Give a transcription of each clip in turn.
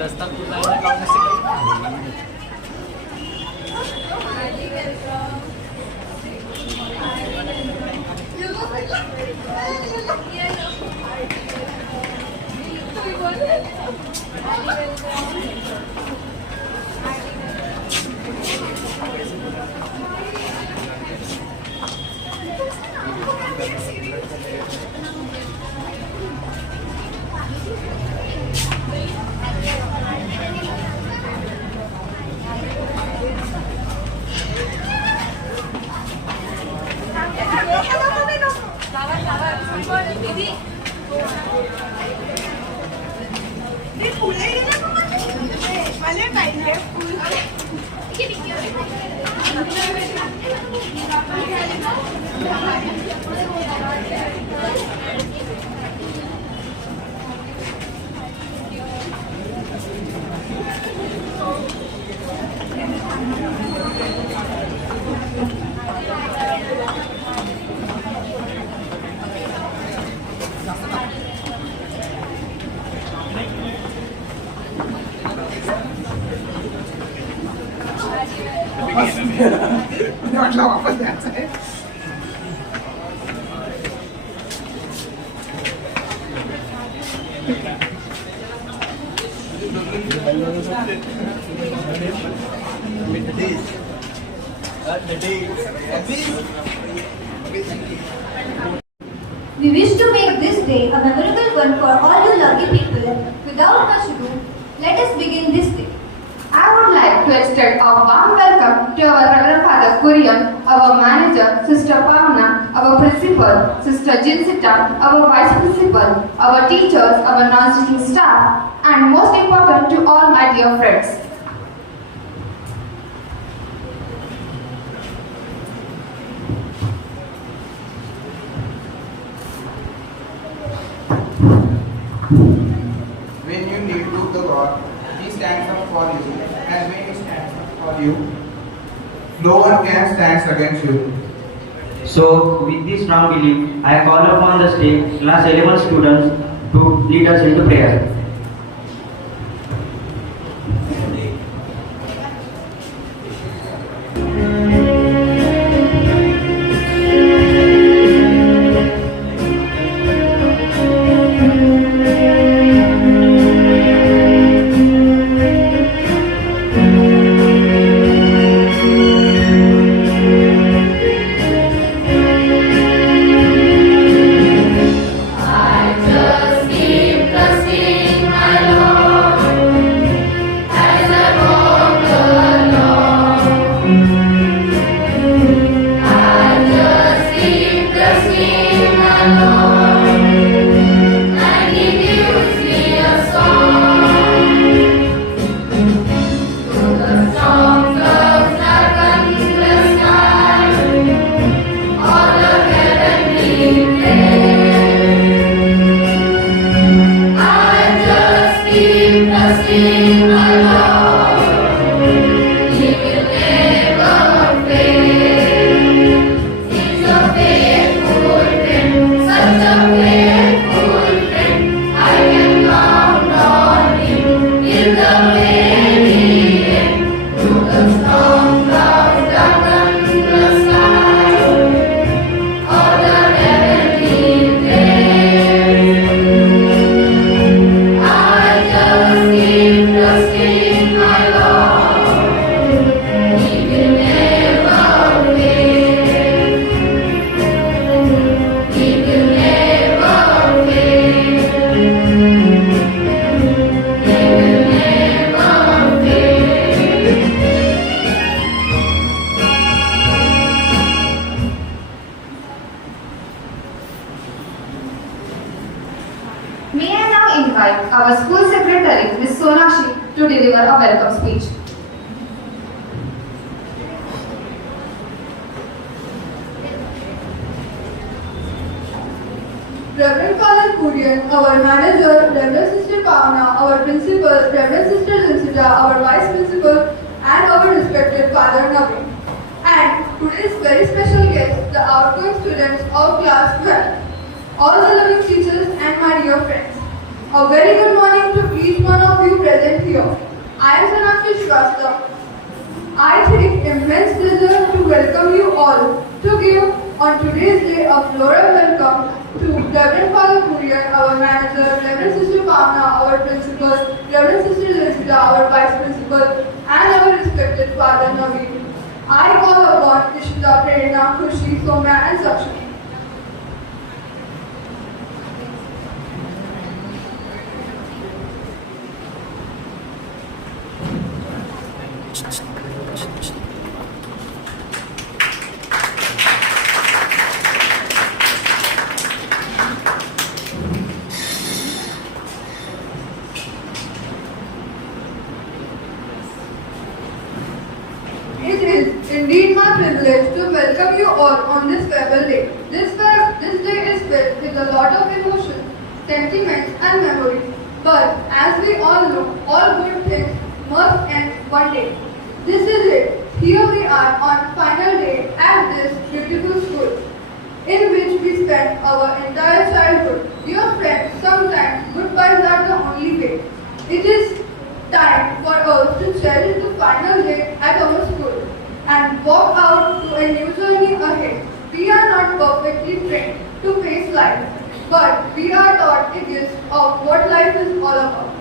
रस्ता कुठला आहे लावून नसेल. म्हटलं वापस द्यायचं आहे. We wish to make this day a memorable one for all you lovely people. Without much ado, let us begin this day. I would like to extend a warm welcome to our Reverend Father Kurian, our manager, Sister Pavna, our principal, Sister Jinsita, our vice principal, our teachers, our non-teaching staff, and most important to all my dear friends. When you need to the God, He stands up for you, and when He stands up for you, no one can stand against you. So, with this strong belief, I call upon the state class 11 students to lead us into prayer. May I now invite our school secretary, Ms. Sonakshi, to deliver a welcome speech. Reverend Father Kurian, our manager, Reverend Sister Pavna, our principal, Reverend Sister Jinsita, our vice principal, and our respected Father Naveen. And today this very special guest, the outgoing students of class 12, all the loving teachers and my dear friends. A very good morning to each one of you present here. I am Sonakshi Shrivastava. I take immense pleasure to welcome you all to give on today's day a floral welcome to Reverend Father Kurian, our manager, Reverend Sister Pavna, our principal, Reverend Sister Jessica, our vice principal, and our respected Father Naveen. I call upon Ishita, Prerna, Khushi, Somya, and Sakshi. It is indeed my privilege to welcome you all on this farewell day. This day is filled with a lot of emotions, sentiments and memories. But as we all know, all good things must end one day. This is it. Here we are on final day at this beautiful school, in which we spent our entire childhood. Dear friends, sometimes goodbyes are the only way. It is time for us to cherish the final day at our school and walk out to a new journey ahead. We are not perfectly trained to face life, but we are taught a glimpse of what life is all about.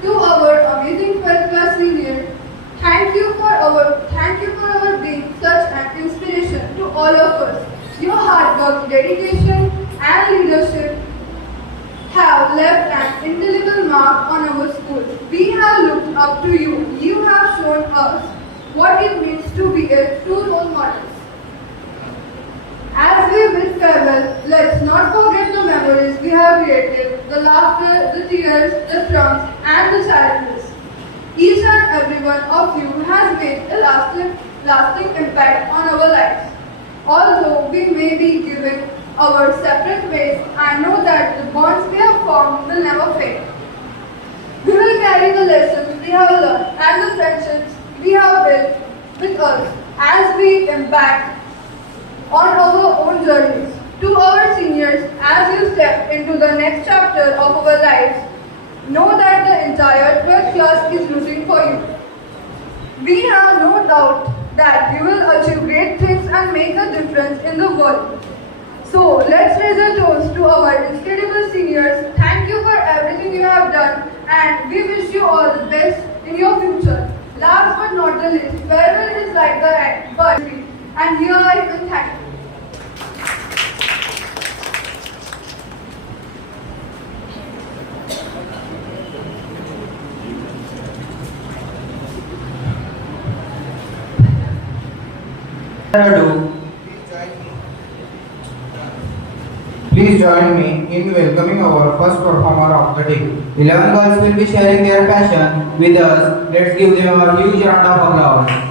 To our amazing 12th class seniors, thank you for our being such an inspiration to all of us. Your hard work, dedication, and leadership have left an indelible mark on our school. We have looked up to you. You have shown us what it means to be a true role model. As we bid farewell, let's not forget the memories we have created, the laughter, the tears, the trumps, and the challenges. Each and every one of you has made a lasting impact on our lives. Although we may be given our separate ways, I know that the bonds we have formed will never fade. We will carry the lessons we have learned and the friendships we have built with us as we embark on our own journeys. To our seniors, as you step into the next chapter of our lives, know that the entire 12th class is rooting for you. We have no doubt that you will achieve great things and make a difference in the world. So let's raise a toast to our incredible seniors. Thank you for everything you have done, and we wish you all the best in your future. Last but not the least, farewell is like the act, but and here I will thank you. Please join me in welcoming our first performer of the day. 11 girls will be sharing their passion with us. Let's give them a huge round of applause.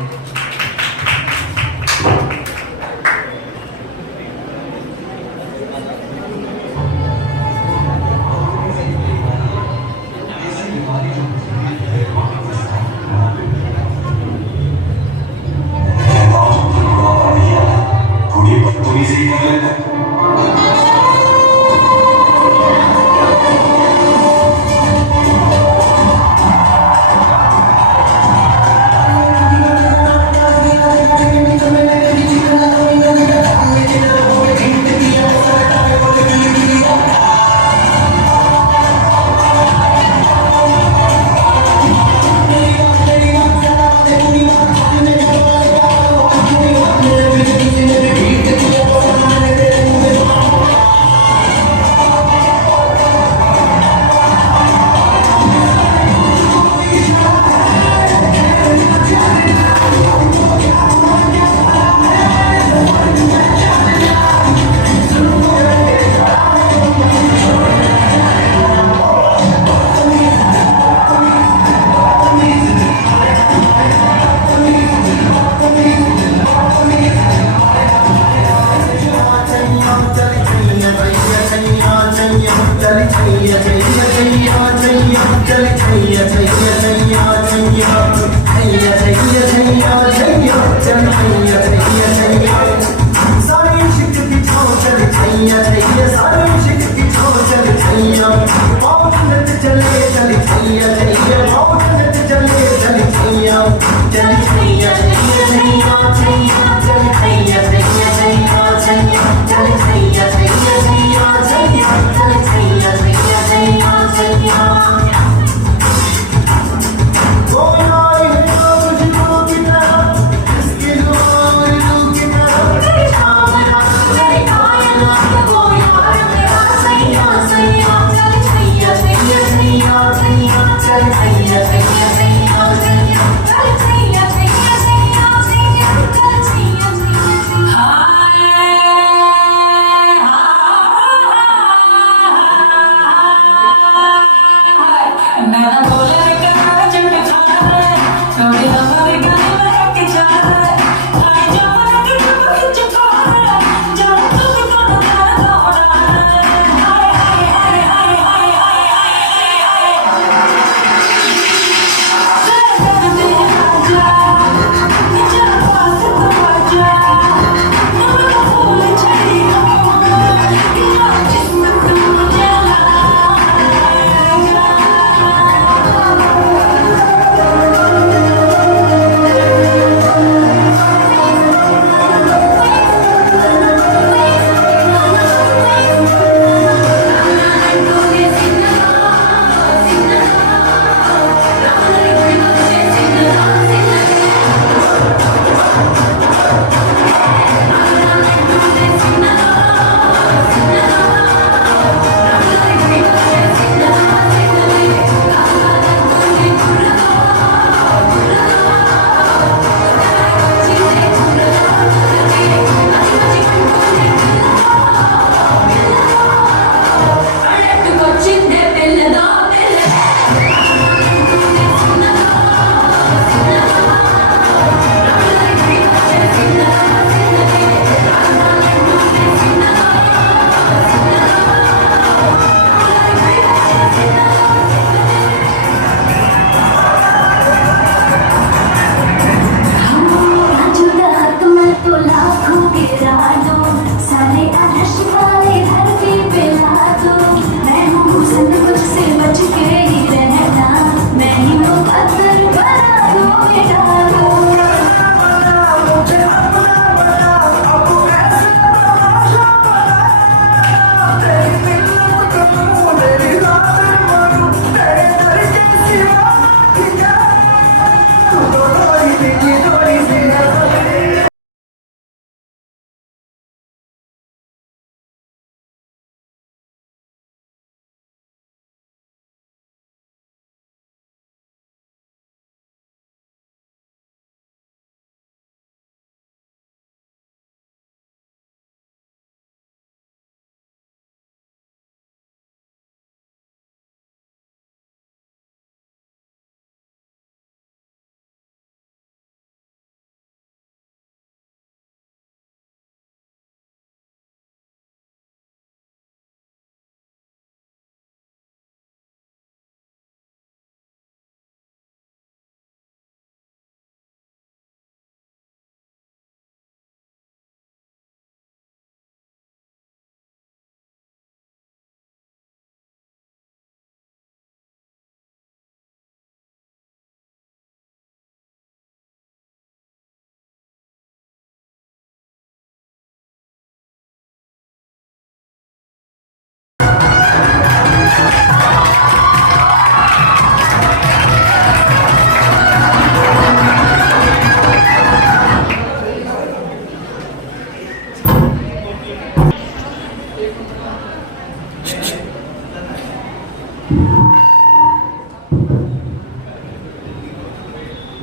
गिरा दो, सारे आदर्श वाले धरती पे ला दो। मैं हूँ सब कुछ से बच के ही रहना, मैं ही मुकद्दर बना दो बेटा दो।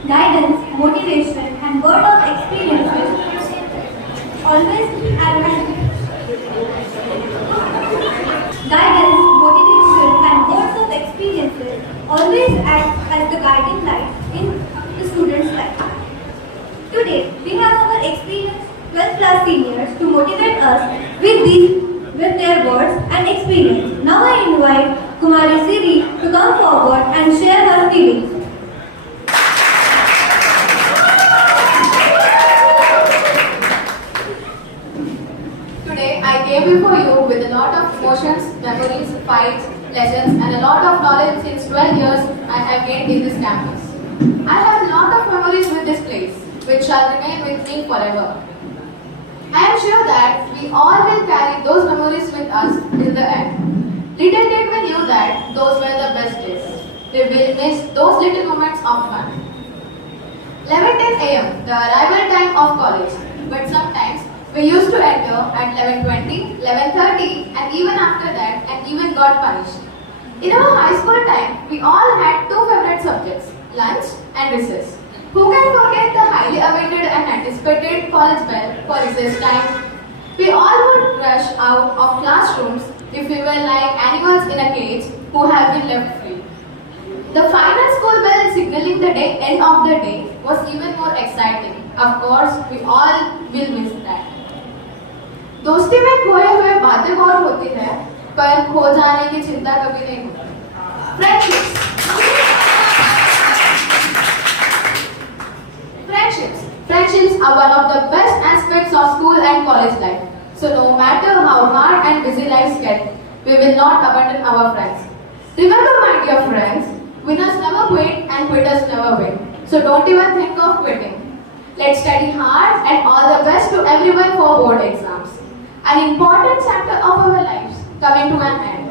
Guidance, motivation, and word of experiences always Guidance, motivation, and words of experiences always act as the guiding light in the student's life. Today, we have our experienced 12th class seniors to motivate us with their words and experience. Now I invite Kumari Siri to come forward and share her feelings. Today I came before you with a lot of emotions, memories, fights, lessons and a lot of knowledge since 12 years I have gained in this campus. I have a lot of memories with this place, which shall remain with me forever. I am sure that we all will carry those memories with us till the end. Little did we knew that those were the best days. We will miss those little moments of fun. 11:10 a.m. the arrival time of college, but sometimes we used to enter at 11:20, 11:30 and even after that and even got punished. In our high school time, we all had two favorite subjects, lunch and recess. Who can forget the highly awaited and anticipated college bell for recess time? We all would rush out of classrooms if we were like animals in a cage who have been left free. The final school bell signaling the end of the day was even more exciting. Of course, we all will miss that. दोस्ती में खोए हुए बातें बहुत होती हैं, पर खो जाने की चिंता कभी नहीं होती. Friendships are one of the best aspects of school and college life. So no matter how hard and busy lives get, we will not abandon our friends. Remember, my dear friends, winners never quit and quitters never win. So don't even think of quitting. Let's study hard and all the best to everyone for board exams. An important chapter of our lives coming to an end.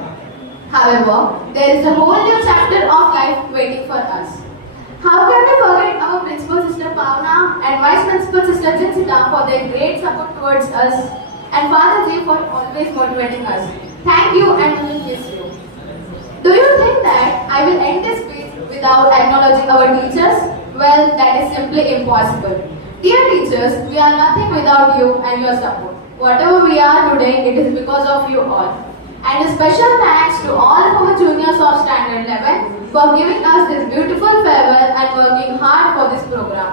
However, there is a whole new chapter of life waiting for us. How can we forget our Principal Sister Pavna and Vice Principal Sister Jinsita for their great support towards us, and Father Ji for always motivating us. Thank you and we will miss you. Do you think that I will end this speech without acknowledging our teachers? Well, that is simply impossible. Dear teachers, we are nothing without you and your support. Whatever we are today, it is because of you all. And a special thanks to all of our juniors of Standard 11 for giving us this beautiful farewell and working hard for this program.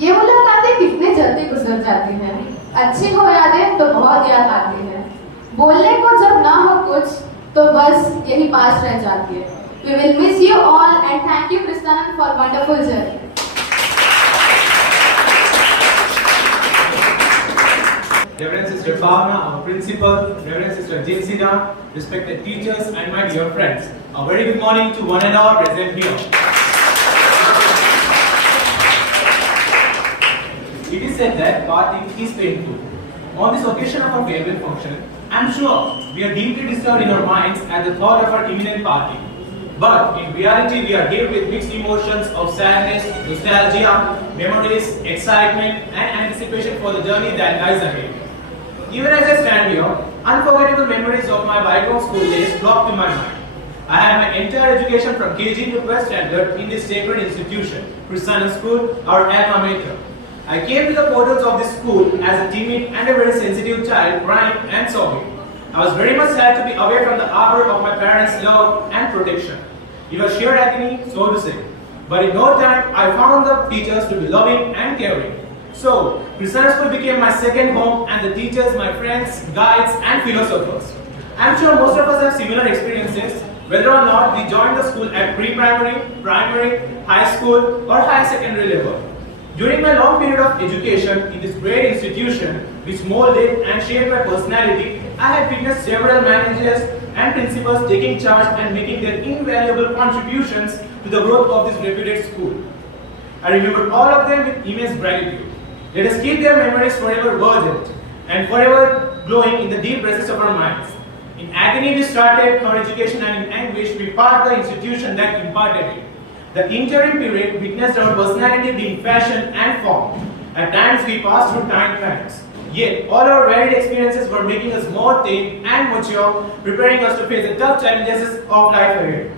ये मुलाकातें कितने जल्दी गुजर जाती हैं। अच्छी हो यादें तो बहुत याद आती हैं। बोलने को जब ना हो कुछ तो बस यही पास रह जाती है. We will miss you all and thank you Kristanand for wonderful journey. Reverend Sister Bhavna, our principal, Reverend Sister Jinsida, respected teachers, and my dear friends. A very good morning to one and all present here. It is said that parting is painful. On this occasion of our farewell function, I am sure we are deeply disturbed in our minds at the thought of our imminent parting. But in reality, we are here with mixed emotions of sadness, nostalgia, memories, excitement, and anticipation for the journey that lies ahead. Even as I stand here, unforgettable memories of my bygone school days flock to my mind. I had my entire education from KG to 12th standard in this sacred institution, Christian School, our alma mater. I came to the portals of this school as a timid and a very sensitive child, crying and sobbing. I was very much sad to be away from the arbor of my parents' love and protection. It was sheer agony, so to say. But in no time, I found the teachers to be loving and caring. So, Christian School became my second home, and the teachers, my friends, guides, and philosophers. I am sure most of us have similar experiences, whether or not we joined the school at pre-primary, primary, high school, or higher secondary level. During my long period of education in this great institution, which molded and shaped my personality, I had witnessed several managers and principals taking charge and making their invaluable contributions to the growth of this reputed school. I remember all of them with immense gratitude. Let us keep their memories forever verdant and forever glowing in the deep recesses of our minds. In agony we started our education, and in anguish we part the institution that imparted it. The interim period witnessed our personality being fashioned and formed. At times we passed through trying times. Yet all our varied experiences were making us more tame and mature, preparing us to face the tough challenges of life ahead.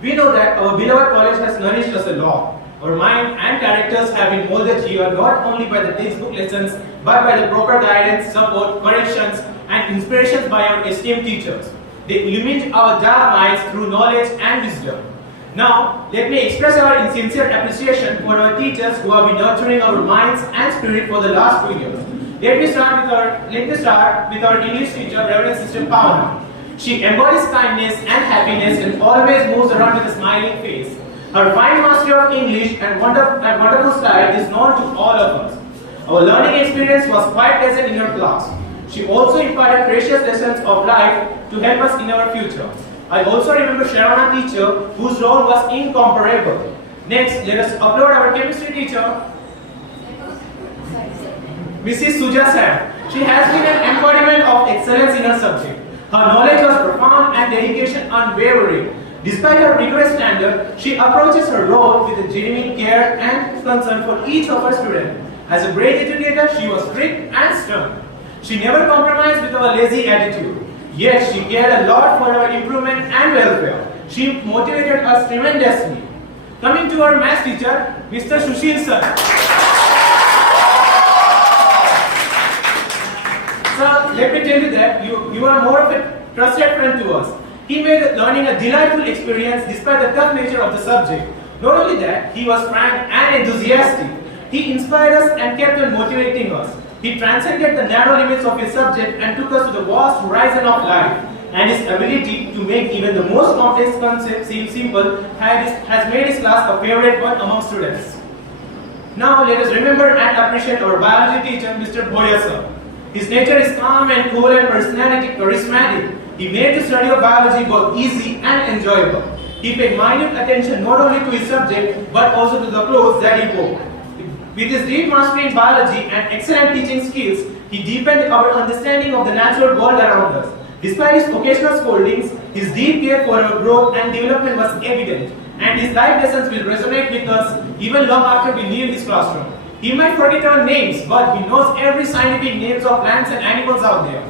We know that our beloved college has nourished us a lot. Our mind and characters have been molded here not only by the textbook lessons, but by the proper guidance, support, corrections, and inspirations by our esteemed teachers. They illuminate our dark minds through knowledge and wisdom. Now, let me express our sincere appreciation for our teachers who have been nurturing our minds and spirit for the last 2 years. Let me start with our English teacher, Reverend Sister Bhavna. She embodies kindness and happiness and always moves around with a smiling face. Her fine mastery of English and wonderful style is known to all of us. Our learning experience was quite pleasant in her class. She also imparted precious lessons of life to help us in our future. I also remember Sharana teacher, whose role was incomparable. Next, let us applaud our chemistry teacher, Mrs. Suja Sam. She has been an embodiment of excellence in her subject. Her knowledge was profound and dedication unwavering. Despite her rigorous standard, she approaches her role with a genuine care and concern for each of her students. As a great educator, she was strict and stern. She never compromised with our lazy attitude. Yet she cared a lot for our improvement and welfare. She motivated us tremendously. Coming to our maths teacher, Mr. Sushil sir. Sir, let me tell you that you are more of a trusted friend to us. He made learning a delightful experience despite the tough nature of the subject. Not only that, he was frank and enthusiastic. He inspired us and kept on motivating us. He transcended the narrow limits of his subject and took us to the vast horizon of life. And his ability to make even the most complex concepts seem simple has made his class a favorite one among students. Now let us remember and appreciate our biology teacher, Mr. Boya sir. His nature is calm and cool and personality charismatic. He made the study of biology both easy and enjoyable. He paid minute attention not only to his subject but also to the clothes that he wore. With his deep mastery in biology and excellent teaching skills, he deepened our understanding of the natural world around us. Despite his occasional scoldings, his deep care for our growth and development was evident, and his life lessons will resonate with us even long after we leave this classroom. He might forget our names, but he knows every scientific names of plants and animals out there.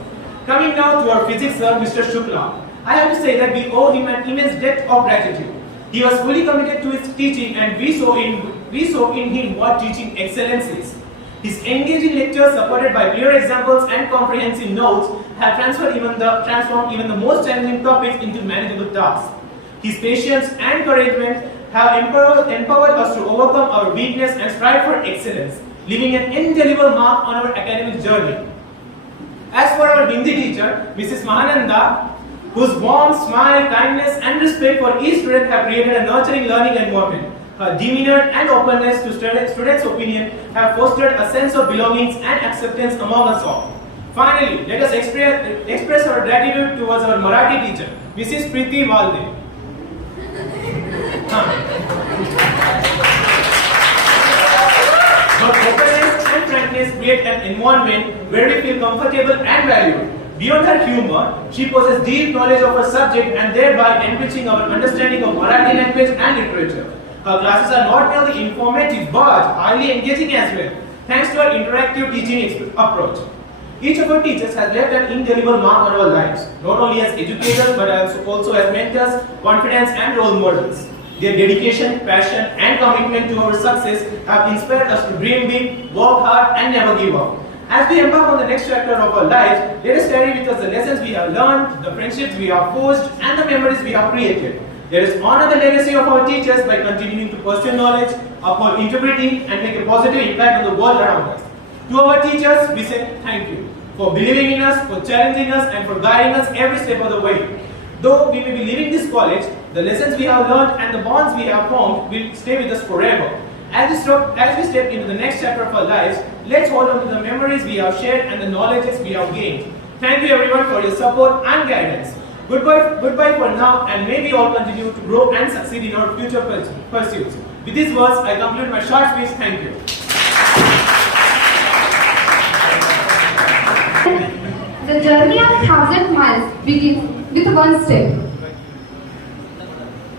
Coming now to our physics sir, Mr. Shukla. I have to say that we owe him an immense debt of gratitude. He was fully committed to his teaching, and we saw in him what teaching excellence is. His engaging lectures, supported by clear examples and comprehensive notes, have transformed even the most challenging topics into manageable tasks. His patience and encouragement have empowered us to overcome our weakness and strive for excellence, leaving an indelible mark on our academic journey. As for our Hindi teacher, Mrs. Mahananda, whose warmth, smile, kindness, and respect for each student have created a nurturing learning environment. Her demeanor and openness to students' opinion have fostered a sense of belonging and acceptance among us all. Finally, let us express our gratitude towards our Marathi teacher, Mrs. Preeti Walde. Her openness and frankness create an environment where we feel comfortable and valued. Beyond her humor, she possesses deep knowledge of her subject and thereby enriching our understanding of Marathi language and literature. Her classes are not merely informative but highly engaging as well, thanks to her interactive teaching approach. Each of our teachers has left an indelible mark on our lives, not only as educators but also as mentors, confidants and role models. Their dedication, passion and commitment to our success have inspired us to dream big, work hard and never give up. As we embark on the next chapter of our lives, let us carry with us the lessons we have learned, the friendships we have forged and the memories we have created. Let us honor the legacy of our teachers by continuing to pursue knowledge, uphold integrity and make a positive impact on the world around us. To our teachers, we say thank you for believing in us, for challenging us and for guiding us every step of the way. Though we may be leaving this college, the lessons we have learned and the bonds we have formed will stay with us forever. As we step into the next chapter of our lives, let's hold on to the memories we have shared and the knowledges we have gained. Thank you everyone for your support and guidance. Goodbye for now, and may we all continue to grow and succeed in our future pursuits. With these words, I conclude my short speech. Thank you. The journey of 1,000 miles begins with one step.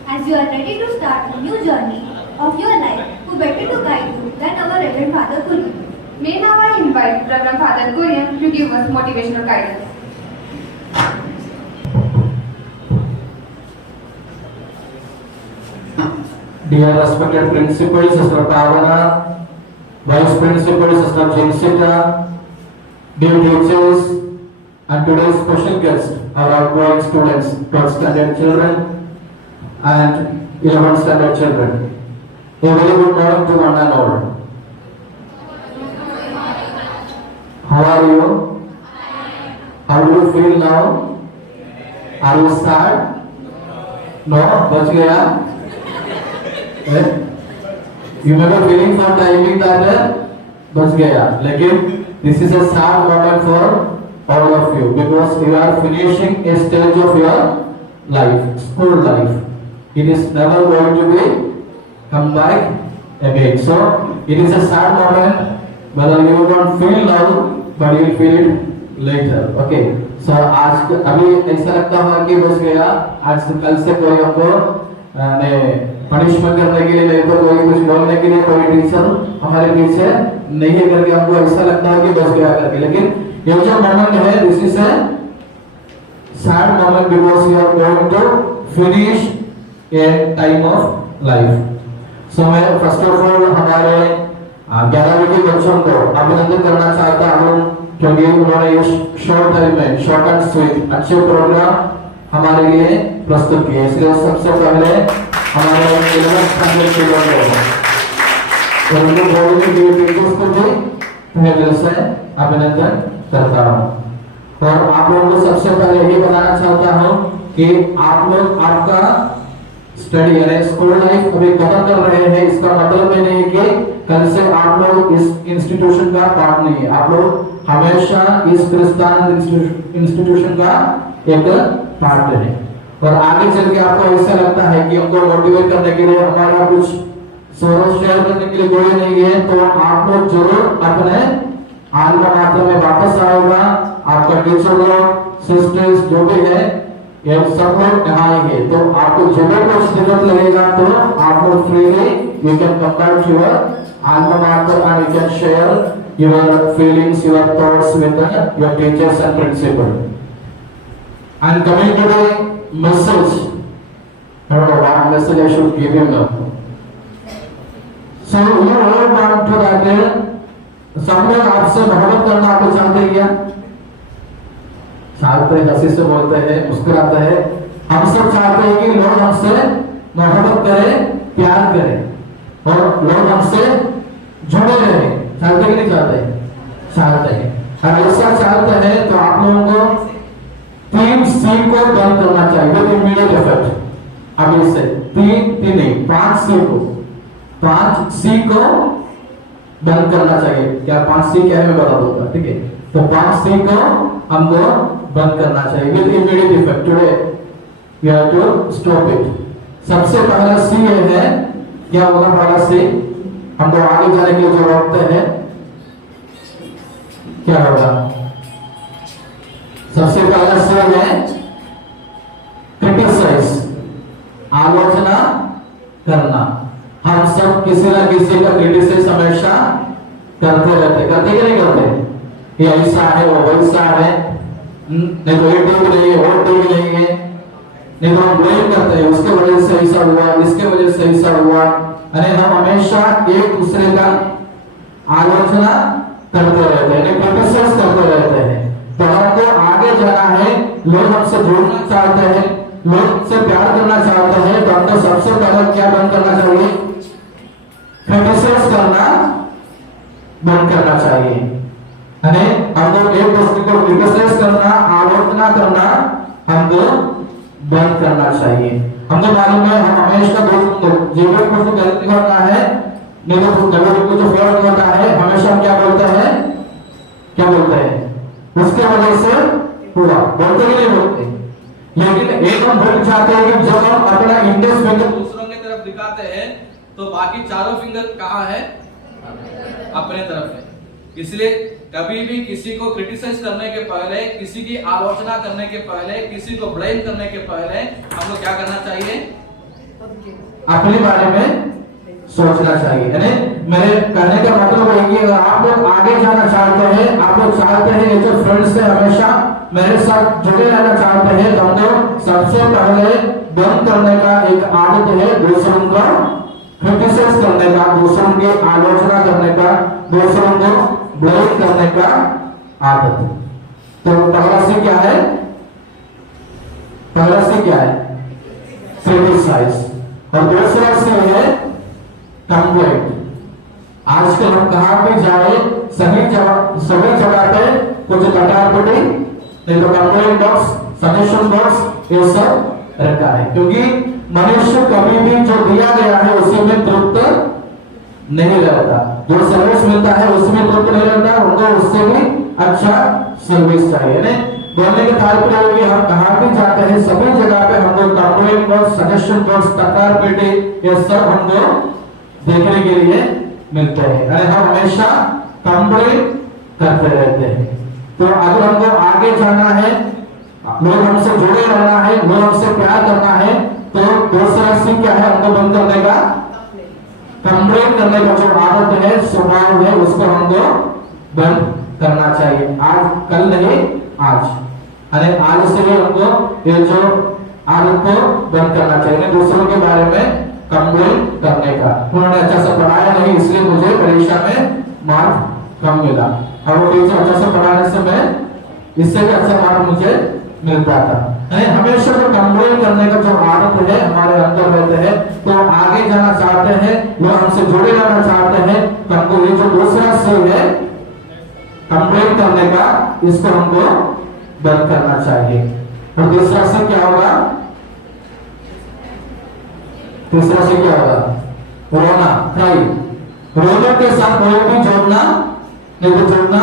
As you are ready to start a new journey of your life, who better to guide you than our Reverend Father Kurian? May now I invite Reverend Father Kurian to give us motivational guidance. Dear respected principal, Sister Pavana, Vice Principal, Sister Jinsita, dear teachers, and today's special guest, our outgoing students, 12th standard children and 11th standard children. A very good morning to one and all. How are you? How do you feel now? Are you sad? No? बच गया? You may be feeling for timing that बच गया, लेकिन this is a sad moment for all of you because you are finishing a stage of your life, school life. It is never going to be come back again. So it is a sad moment, whether you don't feel now, but you will feel it later. Okay. So आज अभी ऐसा लगता होगा कि बच गया, आज से कल से कोई हमको पनिशमेंट करने के लिए नहीं तो कोई कुछ बोलने के लिए कोई टीचर हमारे पीछे नहीं है करके हमको ऐसा लगता है कि बच गया करके, लेकिन ये जो मोमेंट है this is a sad moment because you are going to finish a time of life. So मैं फर्स्ट ऑफ ऑल हमारे 11वीं के बच्चों को अभिनंदन करना चाहता हूँ क्योंकि उन्होंने इस शॉर्ट टाइम में शॉर्ट एंड स्वीट अच्छे प्रोग्राम हमारे लिए प्रस्तुत किए। इसलिए सबसे पहले हमारे 11th स्टैंडर्ड के लोगों को उनको बोलने के लिए टीचर्स को भी मैं दिल से अभिनंदन करता हूँ। और आप लोगों को सबसे पहले ये बताना चाहता हूँ कि आप लोग आपका स्टडी यानी स्कूल लाइफ अभी खत्म कर रहे हैं, इसका मतलब ये नहीं कि कल से आप लोग इस इंस्टीट्यूशन का पार्ट नहीं है। आप लोग हमेशा इस क्रिस्तान इंस्टीट्यूशन का एक पार्ट है और आगे चल के आपको ऐसा लगता है कि हमको मोटिवेट करने के लिए हमारा कुछ सोर्स शेयर करने के लिए कोई नहीं है, तो आप लोग जरूर अपने आत्मा मात्र में वापस आएगा। आपका टीचर लोग सिस्टर्स जो भी है ये सब लोग आएंगे, तो आपको जब कुछ दिक्कत लगेगा तो आप लोग freely you can come back to your आत्मा मात्र and you can share your feelings, your thoughts with your teachers and principal. And coming to the message, I don't know what message I should give him now. So you all want to that सब लोग आपसे मोहब्बत करना आपको चाहते हैं क्या? चाहते हैं, हंसी से बोलते हैं, मुस्कुराते हैं। हम सब चाहते हैं कि लोग हमसे मोहब्बत करें, प्यार करें और लोग हमसे जुड़े रहें। चाहते कि नहीं चाहते? चाहते हैं। अगर ऐसा चाहते हैं तो आप लोगों को 3C को बंद करना चाहिए विद इमीडिएट इफेक्ट। अभी से 3 नहीं 5C को 5C को बंद करना चाहिए। क्या 5C क्या है मैं बता दूंगा, ठीक है। तो 5C को हमको बंद करना चाहिए with immediate effect. Today we have to stop it. सबसे पहला C ये है, क्या होगा पहला C? हमको आगे जाने के लिए जो वक्त है क्या होगा? सबसे पहला C है क्रिटिसाइज, आलोचना करना। हम सब किसी ना किसी का क्रिटिसाइज हमेशा करते रहते, करते कि नहीं करते? ये ऐसा है, वो वैसा है, नहीं तो ये ठीक नहीं है, वो ठीक नहीं है, नहीं तो हम ब्लेम करते हैं, उसके वजह से ऐसा हुआ, इसके वजह से ऐसा हुआ। अरे हम हमेशा एक दूसरे का आलोचना करते रहते हैं, क्रिटिसाइज करते रहते हैं। तो हमको आगे जाना है, लोग हमसे जुड़ना चाहते हैं, लोग हमसे प्यार करना चाहते हैं, तो हमको सबसे पहले क्या बंद करना चाहिए? क्रिटिसाइज करना बंद करना चाहिए। यानी हमको एक दूसरे को क्रिटिसाइज करना, आलोचना करना हमको बंद करना चाहिए। हमको मालूम है हम हमेशा दोस्तों जीवन में कुछ गलती होता है, नहीं तो जब कुछ फेल होता है, हमेशा हम क्या बोलते हैं? क्या बोलते हैं? उसके वजह से हुआ, बोलते ही नहीं बोलते। लेकिन एक हम भूल जाते हैं कि जब हम अपना इंडेक्स फिंगर दूसरों की तरफ दिखाते हैं तो बाकी चारों फिंगर कहाँ है? अपने तरफ है। इसलिए कभी भी किसी को क्रिटिसाइज करने के पहले, किसी की आलोचना करने के पहले, किसी को ब्लेम करने के पहले हमको क्या करना चाहिए? अपने बारे में सोचना चाहिए। यानी मेरे कहने का मतलब है कि अगर आप लोग आगे जाना चाहते हैं, आप लोग चाहते हैं ये जो फ्रेंड्स से हमेशा मेरे साथ जुड़े रहना चाहते हैं, तो हमको सबसे पहले बंद करने का एक आदत है दूसरों को क्रिटिसाइज करने का, दूसरों की आलोचना करने का, दूसरों को ब्लेम करने का आदत। तो पहला सी क्या है? पहला सी क्या है? क्रिटिसाइज। और दूसरा सी है कंप्लेंट। आजकल हम कहां भी जाए, सभी जगह पे कुछ कटारपटी, नहीं तो कंप्लेंट बॉक्स, सजेशन बॉक्स, ये सब रखा है। क्योंकि मनुष्य कभी भी जो दिया गया है उसी में तृप्त नहीं रहता, जो सर्विस मिलता है उसमें तृप्त नहीं रहता, उनको उससे भी अच्छा सर्विस चाहिए। नहीं बोलने के तात्पर्य हम कहां भी जाते हैं, सभी जगह पे हमको कंप्लेंट बॉक्स, सजेशन बॉक्स, कटारपटी, ये सब हमको देखने के लिए मिलते हैं। अरे हम हमेशा कंप्लेंट करते रहते हैं। तो अगर हमको आगे जाना है, लोग हमसे जुड़े रहना है, लोग हमसे प्यार करना है, तो दूसरा सी क्या है? हमको बंद करने का, कंप्लेंट करने का जो आदत है, स्वभाव है, उसको हमको बंद करना चाहिए। आज कल नहीं, आज। अरे आज से ही हमको ये जो आदत को बंद करना चाहिए, दूसरों के बारे में कंप्लेंट करने का। उन्होंने अच्छा से पढ़ाया नहीं, इसलिए मुझे परीक्षा में मार्क कम मिला, और वो टीचर अच्छा से पढ़ाने से मैं इससे भी अच्छा मार्क मुझे मिलता था। हमेशा जो कंप्लेंट करने का जो आदत है हमारे अंदर रहते हैं, तो आगे जाना चाहते हैं, लोग हमसे जुड़े रहना चाहते हैं, तो हमको ये जो दूसरा सी है कंप्लेंट करने का, इसको हमको बंद करना चाहिए। और दूसरा सी क्या होगा? तीसरा से क्या होगा? रोना, क्राई। रोने के साथ कोई भी जोड़ना नहीं, तो जोड़ना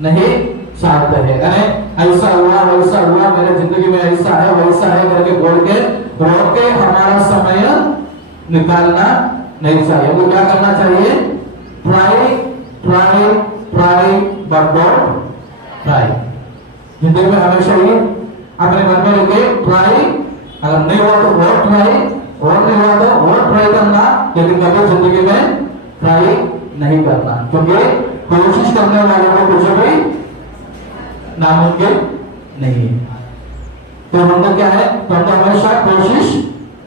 नहीं चाहते हैं। ऐसा हुआ, वैसा हुआ, मेरे जिंदगी में ऐसा है, वैसा है करके बोल के रो के हमारा समय निकालना नहीं चाहिए। वो क्या करना चाहिए? Try try try but don't try. जिंदगी में हमेशा ही अपने मन में रखे ट्राई, अगर नहीं हुआ तो और ट्राई, और नहीं हुआ तो और ट्राई करना, लेकिन कभी जिंदगी में ट्राई नहीं करना, क्योंकि कोशिश करने वाले को कुछ भी नामुमकिन नहीं है। तो हमको क्या है? तो हमको हमेशा कोशिश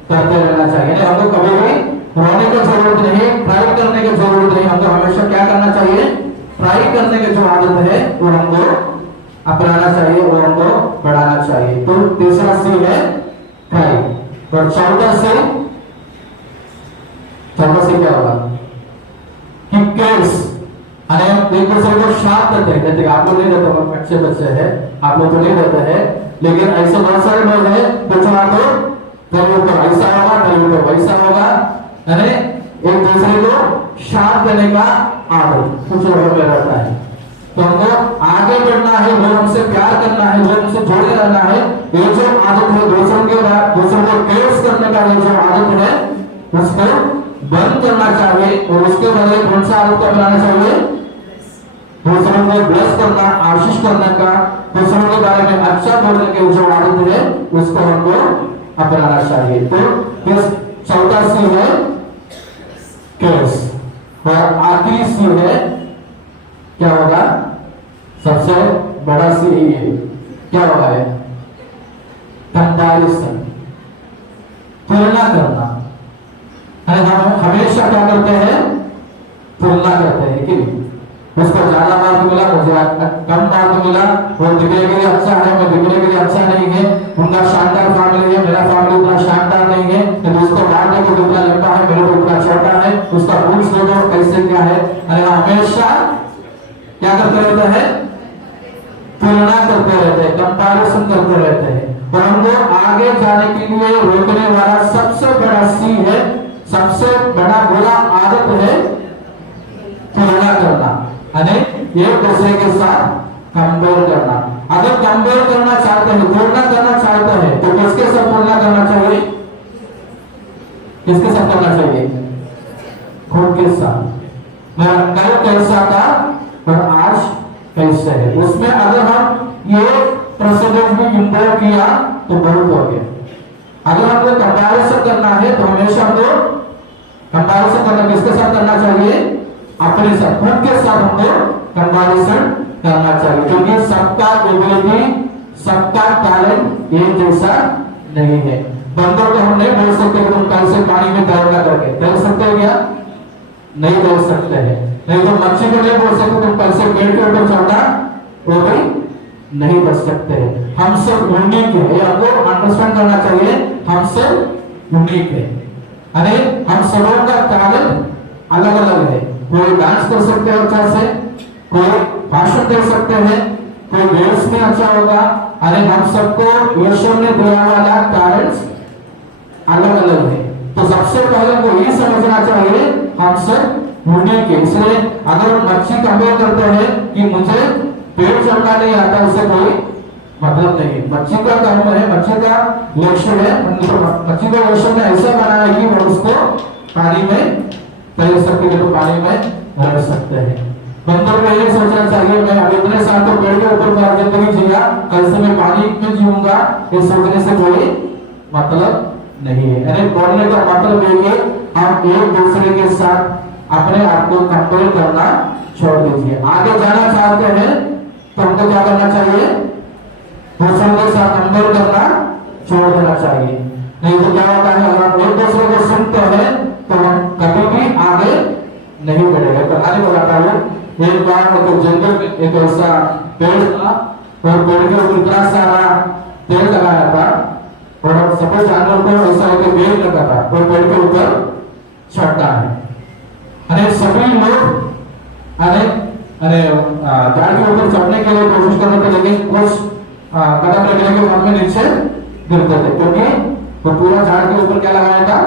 करते रहना चाहिए। हमको कभी भी रोने की जरूरत नहीं, ट्राई करने की जरूरत नहीं। हमको हमेशा क्या करना चाहिए? ट्राई करने की जो आदत है वो हमको अपनाना चाहिए, वो हमको बढ़ाना चाहिए। तो तीसरा सी है ट्राई। और चौथा से क्या होगा? कि केयर्स, एक दूसरे को साथ देते हैं। जैसे आप लोग नहीं देते, अच्छे बच्चे हैं, आप लोग तो नहीं देते हैं, लेकिन ऐसे बहुत सारे लोग हैं, कुछ तो ऐसा होगा, वैसा होगा, एक दूसरे को साथ देने का आदत कुछ लोगों में रहता है। तो हमको आगे बढ़ना है, लोग हमसे प्यार करना है, लोग हमसे जुड़े रहना है। ये जो आदत है दूसरों को केयर्स करने का ये जो आदत है उसको बंद करना चाहिए और उसके बदले कौन सा आदत को अपनाना चाहिए? दूसरों को ब्लेस करना, आशीष करने का, दूसरों के बारे में अच्छा बोलने की जो आदत है उसको हमको अपनाना चाहिए। तो इस चौथा सी है केयर्स और आखिरी सी है क्या होगा? सबसे बड़ा सी है क्या होगा? है कंपैरिजन, तुलना करना। हम हमेशा क्या करते हैं? तुलना करते हैं कि उसको ज्यादा मार्क मिला, मुझे कम मार्क मिला, वो दिखने के लिए अच्छा है, मैं दिखने के लिए अच्छा नहीं है, उनका शानदार फैमिली है, मेरा फैमिली उतना शानदार नहीं है, तो उसको बात देखो कितना लंबा है, मेरे को उतना छोटा है, उसका रूल्स देखो कैसे क्या है। अरे हमेशा क्या करते रहते हैं? तुलना करते रहते हैं, कंपैरिजन करते रहते हैं। और हमको आगे जाने के लिए रोकने वाला सबसे बड़ा सी है, सबसे बड़ा बुरा आदत है तुलना करना, यानी एक दूसरे के साथ कंपेयर करना। अगर कंपेयर करना चाहते हैं, तुलना करना चाहते हैं, तो किसके साथ तुलना करना चाहिए? किसके साथ करना चाहिए? खुद के साथ। मैं कल कैसा था और आज कैसे है, उसमें अगर हम ये परसेंटेज भी इंप्रूव किया तो बहुत हो गया। अगर हमको कंपैरिजन करना है तो हमेशा हमको कंपैरिजन करना किसके साथ करना चाहिए? अपने साथ, खुद के साथ हमको कंपैरिजन करना चाहिए, क्योंकि सबका एबिलिटी, सबका टैलेंट एक जैसा नहीं है। बंदों को हम नहीं बोल सकते कि तुम कल से पानी में तैरना करके तैर सकते हो क्या? नहीं तैर सकते हैं। नहीं तो मच्छी को नहीं बोल सकते तुम कल से पेड़ के ऊपर चढ़ना, वो भी नहीं बच सकते हैं। हम सब यूनिक है, ये आपको अंडरस्टैंड करना चाहिए। हम सब यूनिक है, अरे हम सबों का टैलेंट अलग अलग है। कोई डांस कर सकते हैं अच्छा से, कोई भाषण दे सकते हैं, कोई गेम्स में अच्छा होगा। अरे हम सबको ईश्वर ने दिया वाला टैलेंट्स अलग अलग है। तो सबसे पहले हमको ये समझना चाहिए हम सब यूनिक है। इसलिए अगर हम मच्छी कंपेयर करते हैं कि मुझे पेड़ चढ़ना नहीं आता, उससे कोई मतलब नहीं। मच्छी का काम है, मच्छी का लक्ष्य है, मच्छी का लक्ष्य में ऐसा बनाया कि वो उसको पानी में तैर सकते हैं, तो पानी में रह सकते हैं। बंदर को ये सोचना चाहिए मैं अब इतने साल तो पेड़ के ऊपर जिंदगी जिया, कल से मैं पानी में जीऊंगा, ये सोचने से कोई मतलब नहीं है। यानी बोलने का मतलब ये कि हम एक दूसरे के साथ अपने आप को कंपेयर करना छोड़ दीजिए। आगे जाना चाहते हैं तो हमको क्या करना चाहिए? दूसरों के साथ कंपेयर करना छोड़ देना चाहिए। नहीं तो क्या होता है, अगर हम एक दूसरे को सुनते हैं तो हम कभी भी आगे नहीं बढ़ेगा। तो आगे बताता हूँ, एक बार तो जंगल में एक ऐसा पेड़ था और पेड़ के ऊपर इतना सारा तेल लगाया था और सभी जानवर को ऐसा है कि बेल लगा था और पेड़ के ऊपर चढ़ता है। अरे सभी लोग अरे झाड़ के ऊपर चढ़ने के लिए कोशिश करते थे, लेकिन कुछ कदम रखने के बाद में नीचे गिरते थे, क्योंकि वो पूरा झाड़ के ऊपर क्या लगाया था?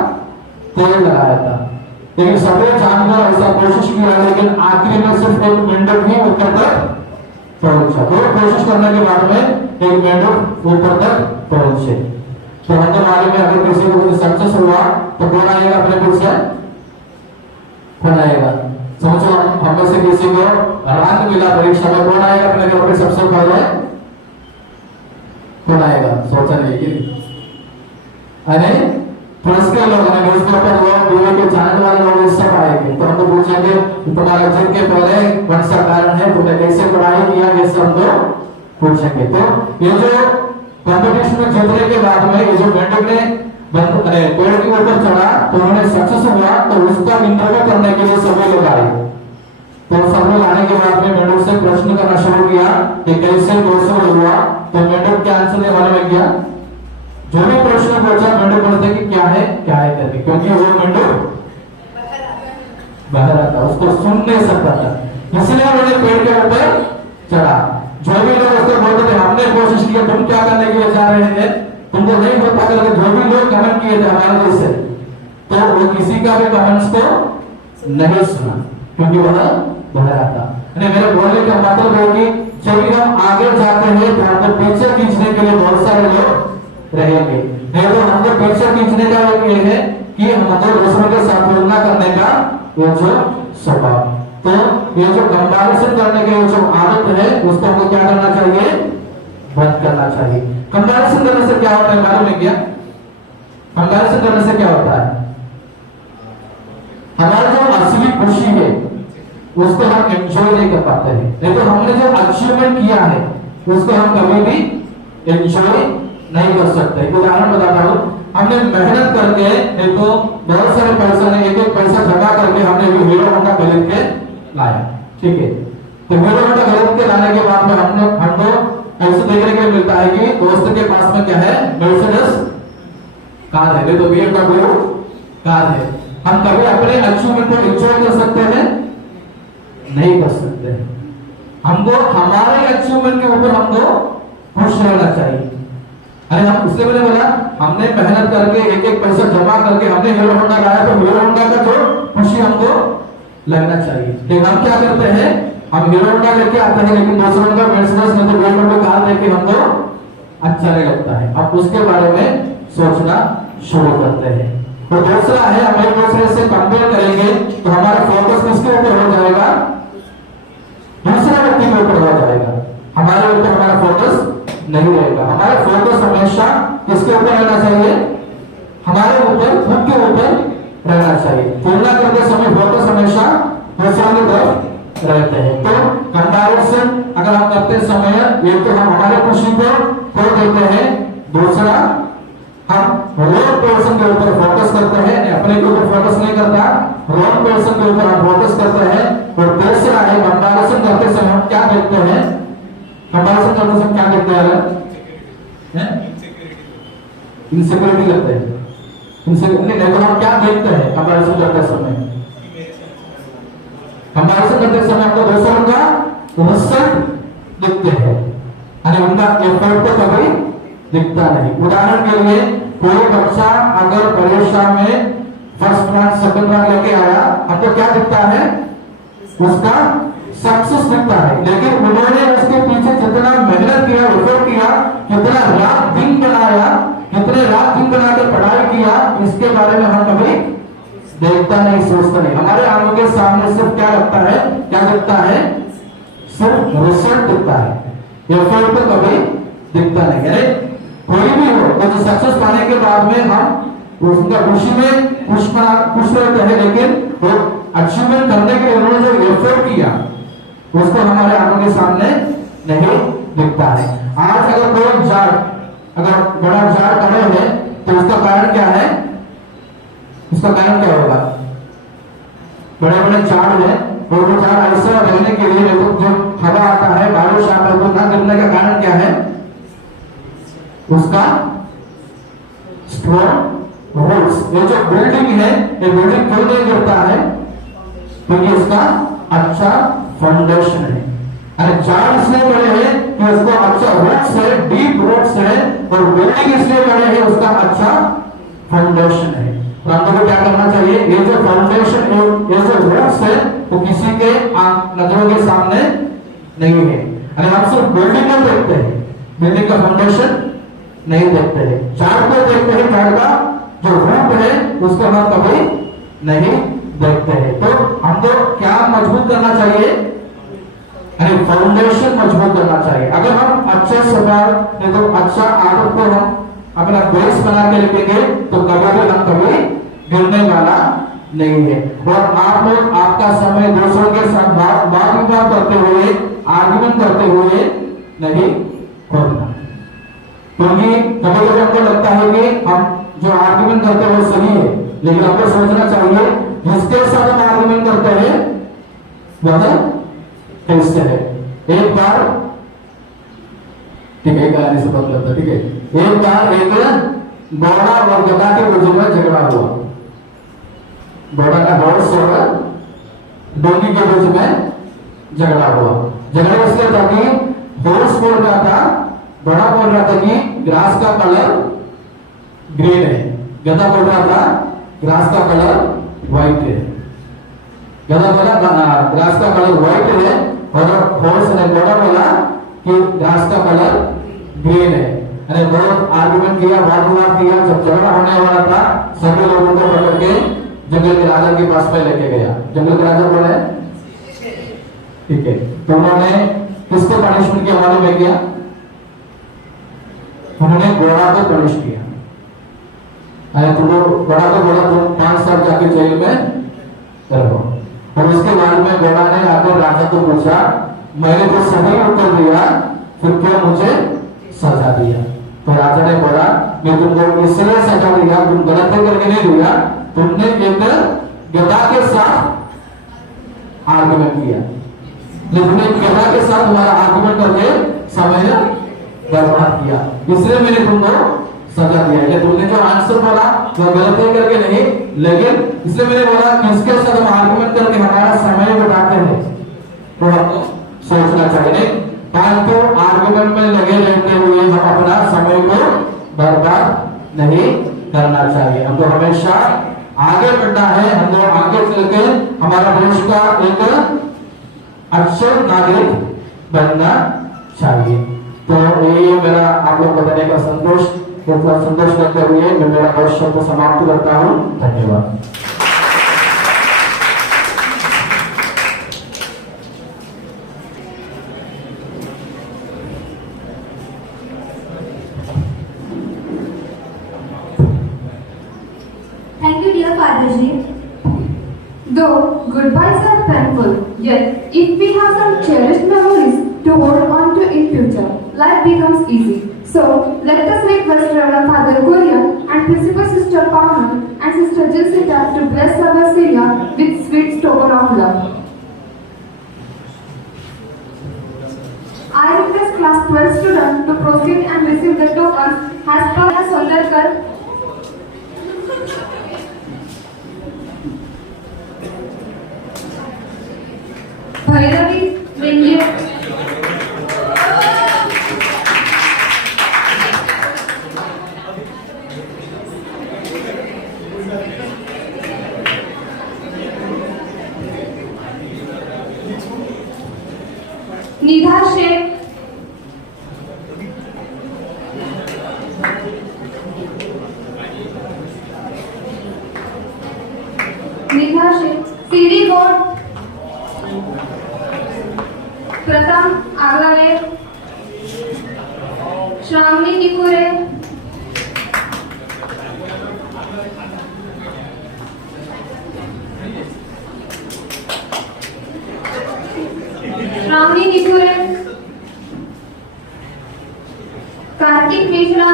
तेल लगाया था। लेकिन सभी जानवर ऐसा कोशिश किया, लेकिन आखिरी में सिर्फ एक मेंढक ही ऊपर तक पहुंचा। तो कोशिश करने के बाद में एक मेंढक ऊपर तक पहुंचे। तो हमको मालूम है अगर किसी को सक्सेस हुआ तो कौन आएगा अपने पीछे? कौन आएगा? समझो हम में से किसी को रैंक मिला परीक्षा में, कौन आएगा अपने घर पे सबसे पहले? कौन आएगा? सोचा नहीं। अरे पुरस्कार लोग, न्यूज पेपर लोग, टीवी के चैनल वाले लोग सब आएंगे। तो हमको पूछेंगे तुम्हारे एग्जाम के पहले कौन सा कारण है, तुमने कैसे पढ़ाई किया, ये सब हमको पूछेंगे। तो ये जो कंपटीशन में जीतने के बाद में ये जो मेंढक ने पेड़ के ऊपर चढ़ा तो उन्होंने सक्सेस हुआ, तो उसका इंटरव्यू करने के लिए सभी लोग आए। तो सब लोग आने के बाद में मेंढक से प्रश्न करना शुरू किया कि कैसे पॉसिबल हुआ। तो मेंढक क्या आंसर देने वाले में किया, जो भी प्रश्न पूछा मेंढक बोलते कि क्या है करके, क्योंकि वो मेंढक बहरा था, उसको सुन नहीं सकता था, इसलिए उन्होंने पेड़ के ऊपर चढ़ा। जो भी लोग उसको बोलते थे हमने कोशिश की, तुम क्या करने के लिए जा रहे थे, तुमको नहीं होता करके जो भी लोग कमेंट किए थे हमारे जैसे, तो वो किसी का भी कमेंट्स को नहीं सुना क्योंकि वह बहरा था। मेरे बोलने का मतलब है कि जब भी हम आगे जाते हैं तो हमको पीछे खींचने के लिए बहुत सारे लोग रहेंगे, नहीं तो हमको पीछे खींचने का ये है कि हमको दूसरों के साथ तुलना करने का वो जो स्वभाव, तो ये जो कंपैरिजन करने की जो आदत है उसको हमको क्या करना चाहिए, बंद करना चाहिए। कंपैरिजन करने से क्या होता है मालूम है क्या? कंपैरिजन करने से क्या होता है, हमारा जो असली खुशी है उसको हम एंजॉय नहीं कर पाते हैं, नहीं तो हमने जो अचीवमेंट किया है उसको हम कभी भी एंजॉय नहीं कर सकते। उदाहरण बताता हूँ, हमने मेहनत करके एक तो बहुत सारे पैसे ने एक एक पैसा जमा करके हमने हीरो होंडा खरीद के लाया, ठीक है। तो हीरो होंडा खरीद के लाने के बाद में हमको ऐसे देखने के लिए मिलता है कि दोस्त के पास में क्या है, मर्सिडीज कार है, तो BMW कार है। हम कभी अपने अचीवमेंट को एंजॉय कर सकते हैं, नहीं कर सकते हैं। हमको हमारे अचीवमेंट के ऊपर हमको खुश रहना चाहिए। अरे हम उससे मैंने बोला हमने मेहनत करके एक एक पैसा जमा करके हमने हीरो होंडा लाया, तो हीरो होंडा का जो खुशी हमको लगना चाहिए। लेकिन हम क्या करते हैं, हम हीरो होंडा लेके आते हैं लेकिन दूसरों का मर्सिडीज में तो BMW कार लेके हमको अच्छा नहीं लगता है। अब उसके बारे में सोचना शुरू करते हैं। तो दूसरा है, हम एक दूसरे से कंपेयर करेंगे तो हमारा फोकस किसके ऊपर हो जाएगा, दूसरे व्यक्ति के ऊपर हो जाएगा, हमारे ऊपर हमारा फोकस नहीं रहेगा। हमारा फोकस हमेशा किसके ऊपर रहना चाहिए, हमारे ऊपर, खुद के ऊपर रहना चाहिए। तुलना करते समय फोकस हमेशा दूसरों की तरफ रहते हैं। तो कंपैरिजन अगर हम करते समय एक तो हम हमारे खुशी को खो देते हैं, दूसरा हम रॉन्ग पर्सन के ऊपर फोकस करते हैं, अपने के ऊपर फोकस नहीं करता, रॉन्ग पर्सन के ऊपर हम फोकस करते हैं। और तीसरा है, कंपैरिजन करते समय हम क्या देखते हैं, कंपैरिजन करते समय क्या देखते हैं, इनसिक्योरिटी लगते हैं। इनसिक्योरिटी नहीं तो हम क्या देखते हैं कंपैरिजन करते समय, कंपैरिजन करते समय हमको दूसरों का रिजल्ट दिखते हैं, यानी उनका एफर्ट तो कभी दिखता नहीं। उदाहरण के लिए कोई बच्चा अगर परीक्षा में फर्स्ट रैंक सेकंड रैंक लेके आया, हमको क्या दिखता है, उसका सक्सेस दिखता है। लेकिन उन्होंने उसके पीछे जितना मेहनत किया, एफर्ट किया, कितना रात दिन बनाया, कितने रात दिन बनाकर पढ़ाई किया, इसके बारे में हम कभी देखता नहीं, सोचता नहीं। हमारे आंखों के सामने सिर्फ क्या लगता है, क्या दिखता है, सिर्फ रिजल्ट दिखता है, एफर्ट तो कभी दिखता नहीं। कोई भी हो तो सक्सेस पाने के बाद में हम उनका खुशी में खुश रहते हैं, लेकिन वो अचीवमेंट करने के लिए उन्होंने जो एफर्ट किया उसको हमारे आंखों के सामने नहीं दिखता है। आज अगर कोई झाड़, अगर बड़ा झाड़ खड़े हैं तो उसका कारण क्या है, उसका कारण क्या होगा, बड़े बड़े झाड़ है और वो झाड़ ऐसा रहने के लिए जो हवा आता है, बारिश आता है, तो ना गिरने का कारण क्या है, उसका स्ट्रॉन्ग रूट्स। ये जो बिल्डिंग है, ये बिल्डिंग क्यों नहीं गिरता है, क्योंकि इसका अच्छा फाउंडेशन है। अरे झाड़ इसलिए बड़े हैं कि उसको अच्छा रूट्स है, डीप रूट्स है, और बिल्डिंग इसलिए बड़े हैं उसका अच्छा फाउंडेशन है। तो हमको क्या करना चाहिए, ये जो फाउंडेशन है, ये जो रूट्स है, वो किसी के नजरों के सामने नहीं है। अरे हम सिर्फ बिल्डिंग को देखते हैं, बिल्डिंग का फाउंडेशन नहीं देखते हैं, झाड़ को देखते हैं, झाड़ का जो रूट है उसको हम कभी नहीं देखते हैं। तो हमको क्या मजबूत करना चाहिए, अरे फाउंडेशन मजबूत करना चाहिए। अगर हम अच्छे स्वभाव तो अच्छा आदत को हम अपना बेस बना के रखेंगे तो कभी भी हम कभी गिरने वाला नहीं है। और आप लोग आपका समय दूसरों के साथ वाद विवाद करते हुए, आर्गुमेंट करते हुए नहीं खोना, क्योंकि कभी कभी हमको लगता है कि हम जो आर्गुमेंट करते हैं वो सही है, लेकिन आपको सोचना चाहिए जिसके साथ हम आर्गुमेंट करते हैं वह कैसे है। एक बार, ठीक है, कहानी से पता लगता, ठीक है, एक बार एक घोड़ा और गधा के बीच में झगड़ा हुआ, घोड़ा का हॉर्स और डोंगी के बीच में झगड़ा हुआ। झगड़ा इसलिए था कि हॉर्स बोल रहा था, बड़ा बोल रहा था कि ग्रास का कलर ग्रीन है, गधा बोल रहा था ग्रास का कलर व्हाइट है। गधा बोला ग्रास का कलर व्हाइट है और हॉर्स ने घोड़ा बोला कि ग्रास का कलर ग्रीन है। अरे बहुत आर्गुमेंट किया, वाद-विवाद किया, जब झगड़ा होने वाला था सभी लोगों को पकड़ के जंगल के राजा के पास में लेके गया। जंगल के राजा कौन है? ठीक है, तो उन्होंने किसको पनिशमेंट किया मालूम है क्या? उन्होंने घोड़ा को पनिश किया। अरे तुमको घोड़ा को बोला तुम 5 साल जाके जेल में रहो। और उसके बाद में घोड़ा ने आकर राजा को पूछा, मैंने तो सही उत्तर दिया, फिर क्यों मुझे सजा दिया? तो राजा ने बोला, मैं तुमको इसलिए सजा दिया, तुम गलत करके नहीं दिया, तुमने एक गधा के साथ आर्गुमेंट किया, तुमने गधा के साथ तुम्हारा आर्गुमेंट करके समय बर्बाद किया, इसलिए मैंने तुमको सजा दिया। ये तुमने जो आंसर बोला वो गलत करके नहीं, लेकिन इसलिए मैंने बोला किसके साथ हम आर्गुमेंट करके हमारा समय बिताते हैं तो आपको सोचना चाहिए, परंतु आर्गुमेंट में लगे रहते हुए हम अपना समय को बर्बाद नहीं करना चाहिए। हमको हमेशा आगे बढ़ना है, हमको आगे चलकर हमारा देश का एक अच्छे नागरिक बनना चाहिए। तो ये मेरा आप लोग बताने का संतोष करते हुए मैं मेरा वर्कशॉप को समाप्त करता हूँ। धन्यवाद। Thank you, dear Father Ji. Though goodbyes are painful, yet if we have some cherished memories to hold on to in future, life becomes easy. So let us request Reverend Father Gurian and Principal Sister Pawan and Sister Jessica to bless our Syria with sweet token of love. I request class 12 students to proceed and receive the tokens as per Soldarkar. Bhairavi Vendiya, Nidha Sheikh, Siri Board, प्रथम आगलावे, श्रावणी निकुरे, कार्तिक मिश्रा,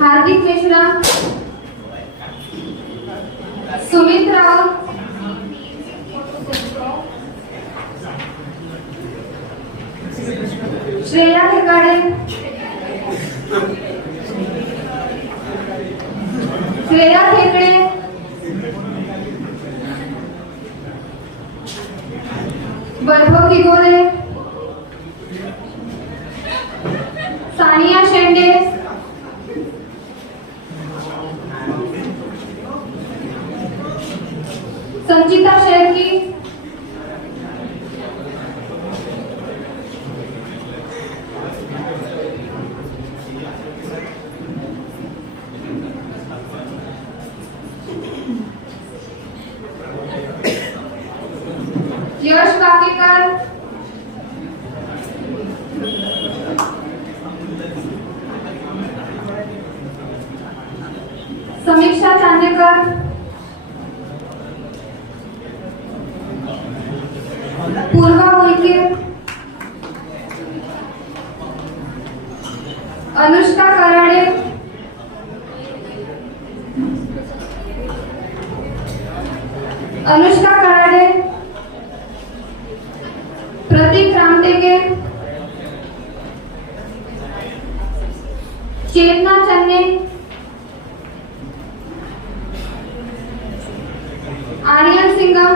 हार्दिक मिश्रा, सुमित राउत, श्रेया ठेकाडे, श्रेया ठेकड़े, वैभव दिगोरे, सानिया शेंडे, संचिता शेरकी, यश काकेकर, समीक्षा चांदेकर, पूर्वा उइके, अनुष्का कराड़े, प्रतीक रामटेके, चेतना चन्ने, आर्यन सिंगम,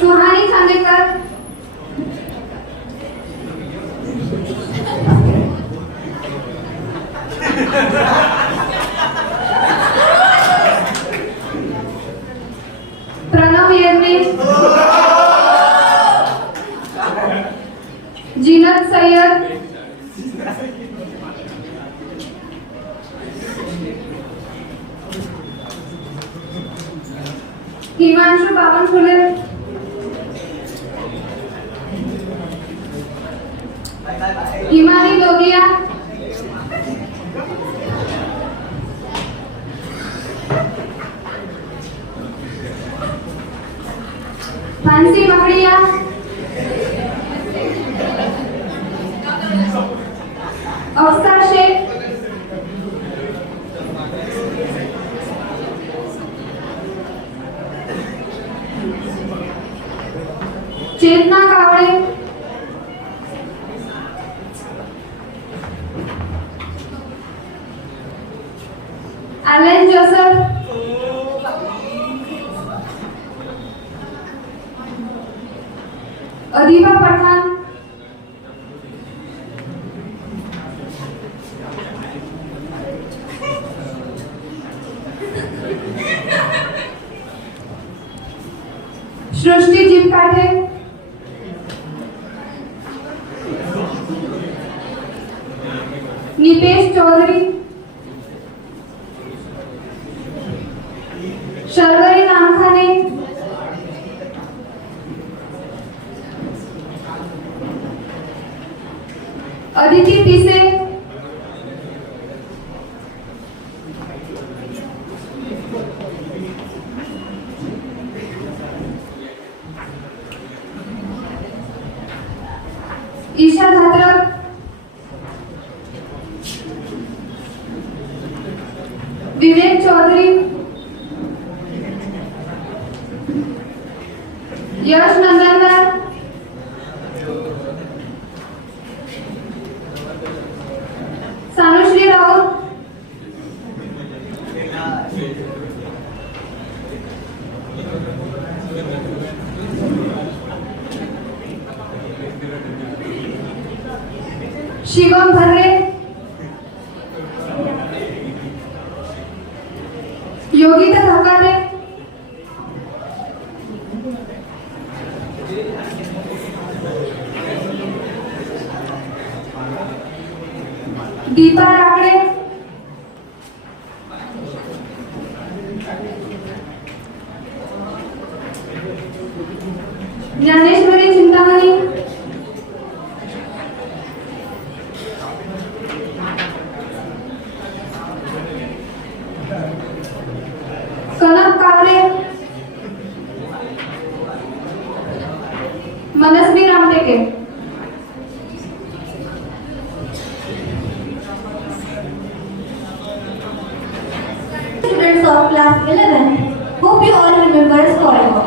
सुहानी प्रणव येरने, जीनत सैयद, हिमांशु बावनकुले, हिमानी दोगिया, मानसी मकड़िया, अफसर शेख, चेतना कावड़े, एलन जोसेफ, अदीबा पठान, सृष्टि जीवकाठे, निपेश चौधरी, शर्वरी नामखाने, अदिति पिसे, ईशा धात्रक, विवेक चौधरी, यश नंदनकर, सानुश्री राउत, शिवम भर्रे, योगिता धकारे, दीपा राकड़े, ज्ञानेश्वरी चिंतामणि, कनक कावरे, मनस्वी Ramteke, Students of class 11, hope you all remember us forever.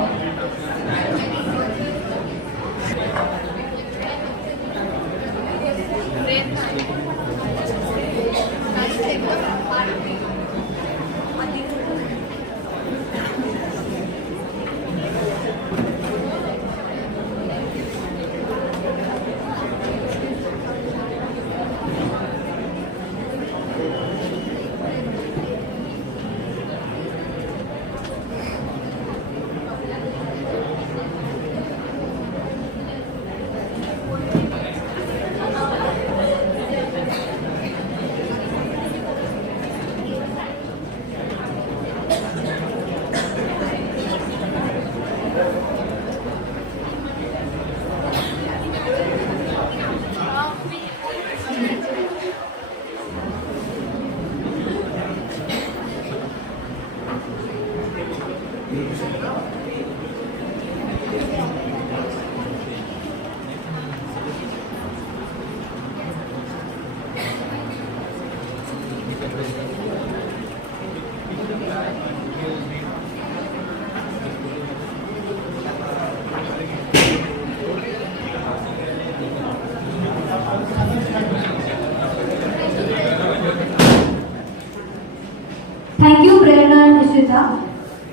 Thank you, Prerna and Nishita.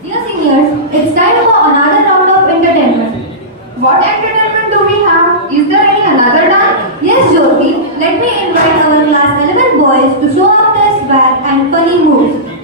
Dear seniors, it's time for another round of entertainment. What entertainment do we have? Is there any another dance? Yes, Jyoti. Let me invite our class 11 boys to show off their swag and funny moves.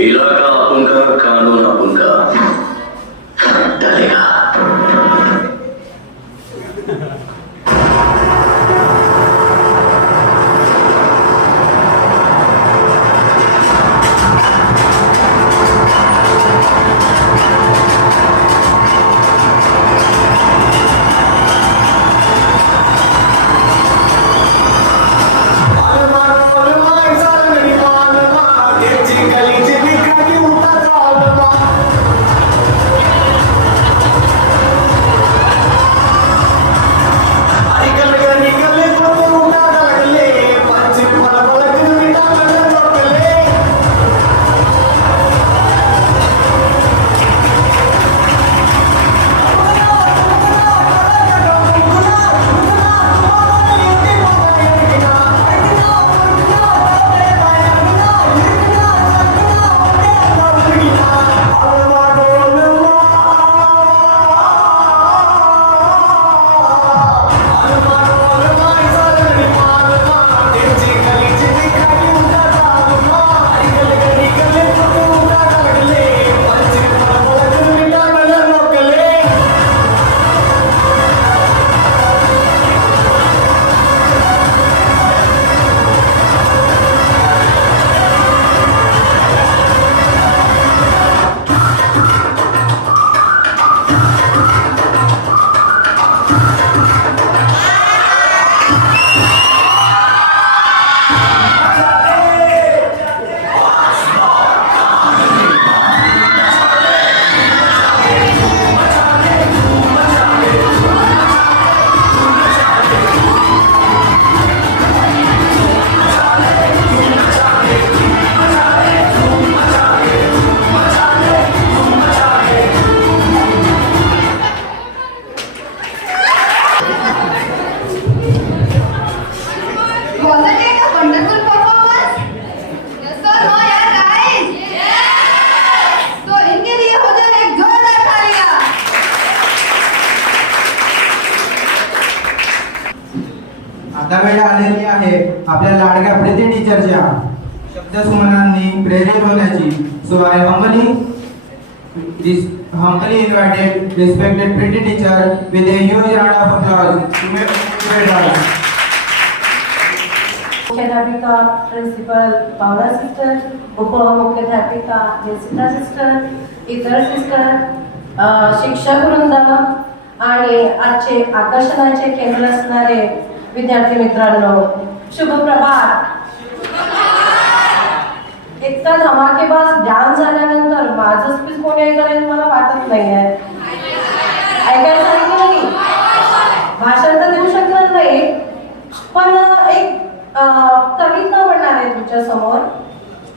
इलाका अपन का, कानून अपन का, डरेगा। Wasn't it a wonderful performance? Yes sir, no yaar, right? Yes. तो इनके लिए हो जाए एक जोरदार तालियां. आता वेळ आलेली आहे आपल्या लाडक्या प्रीती टीचरच्या शब्दसुमनांनी प्रेरित होण्याची. सो आय humbly invited respected pretty teacher with a huge round of applause to make us. मुख्याध्यापिका प्रिन्सिपल पावला सिस्टर, उपमुख्याध्यापिका जेसिका सिस्टर, इतर सिस्टर, शिक्षक वृंद आणि आजचे आकर्षणाचे केंद्र असणारे विद्यार्थी मित्रांनो, शुभ प्रभात. इतका धमाकेबाज डान्स झाल्यानंतर माझं स्पीच कोणी ऐकलं मला वाटत नाही आहे. ऐकायला सांगितलं नाही, भाषण तर देऊ शकणार नाही, पण एक कविता म्हणणार आहे तुमच्या समोर.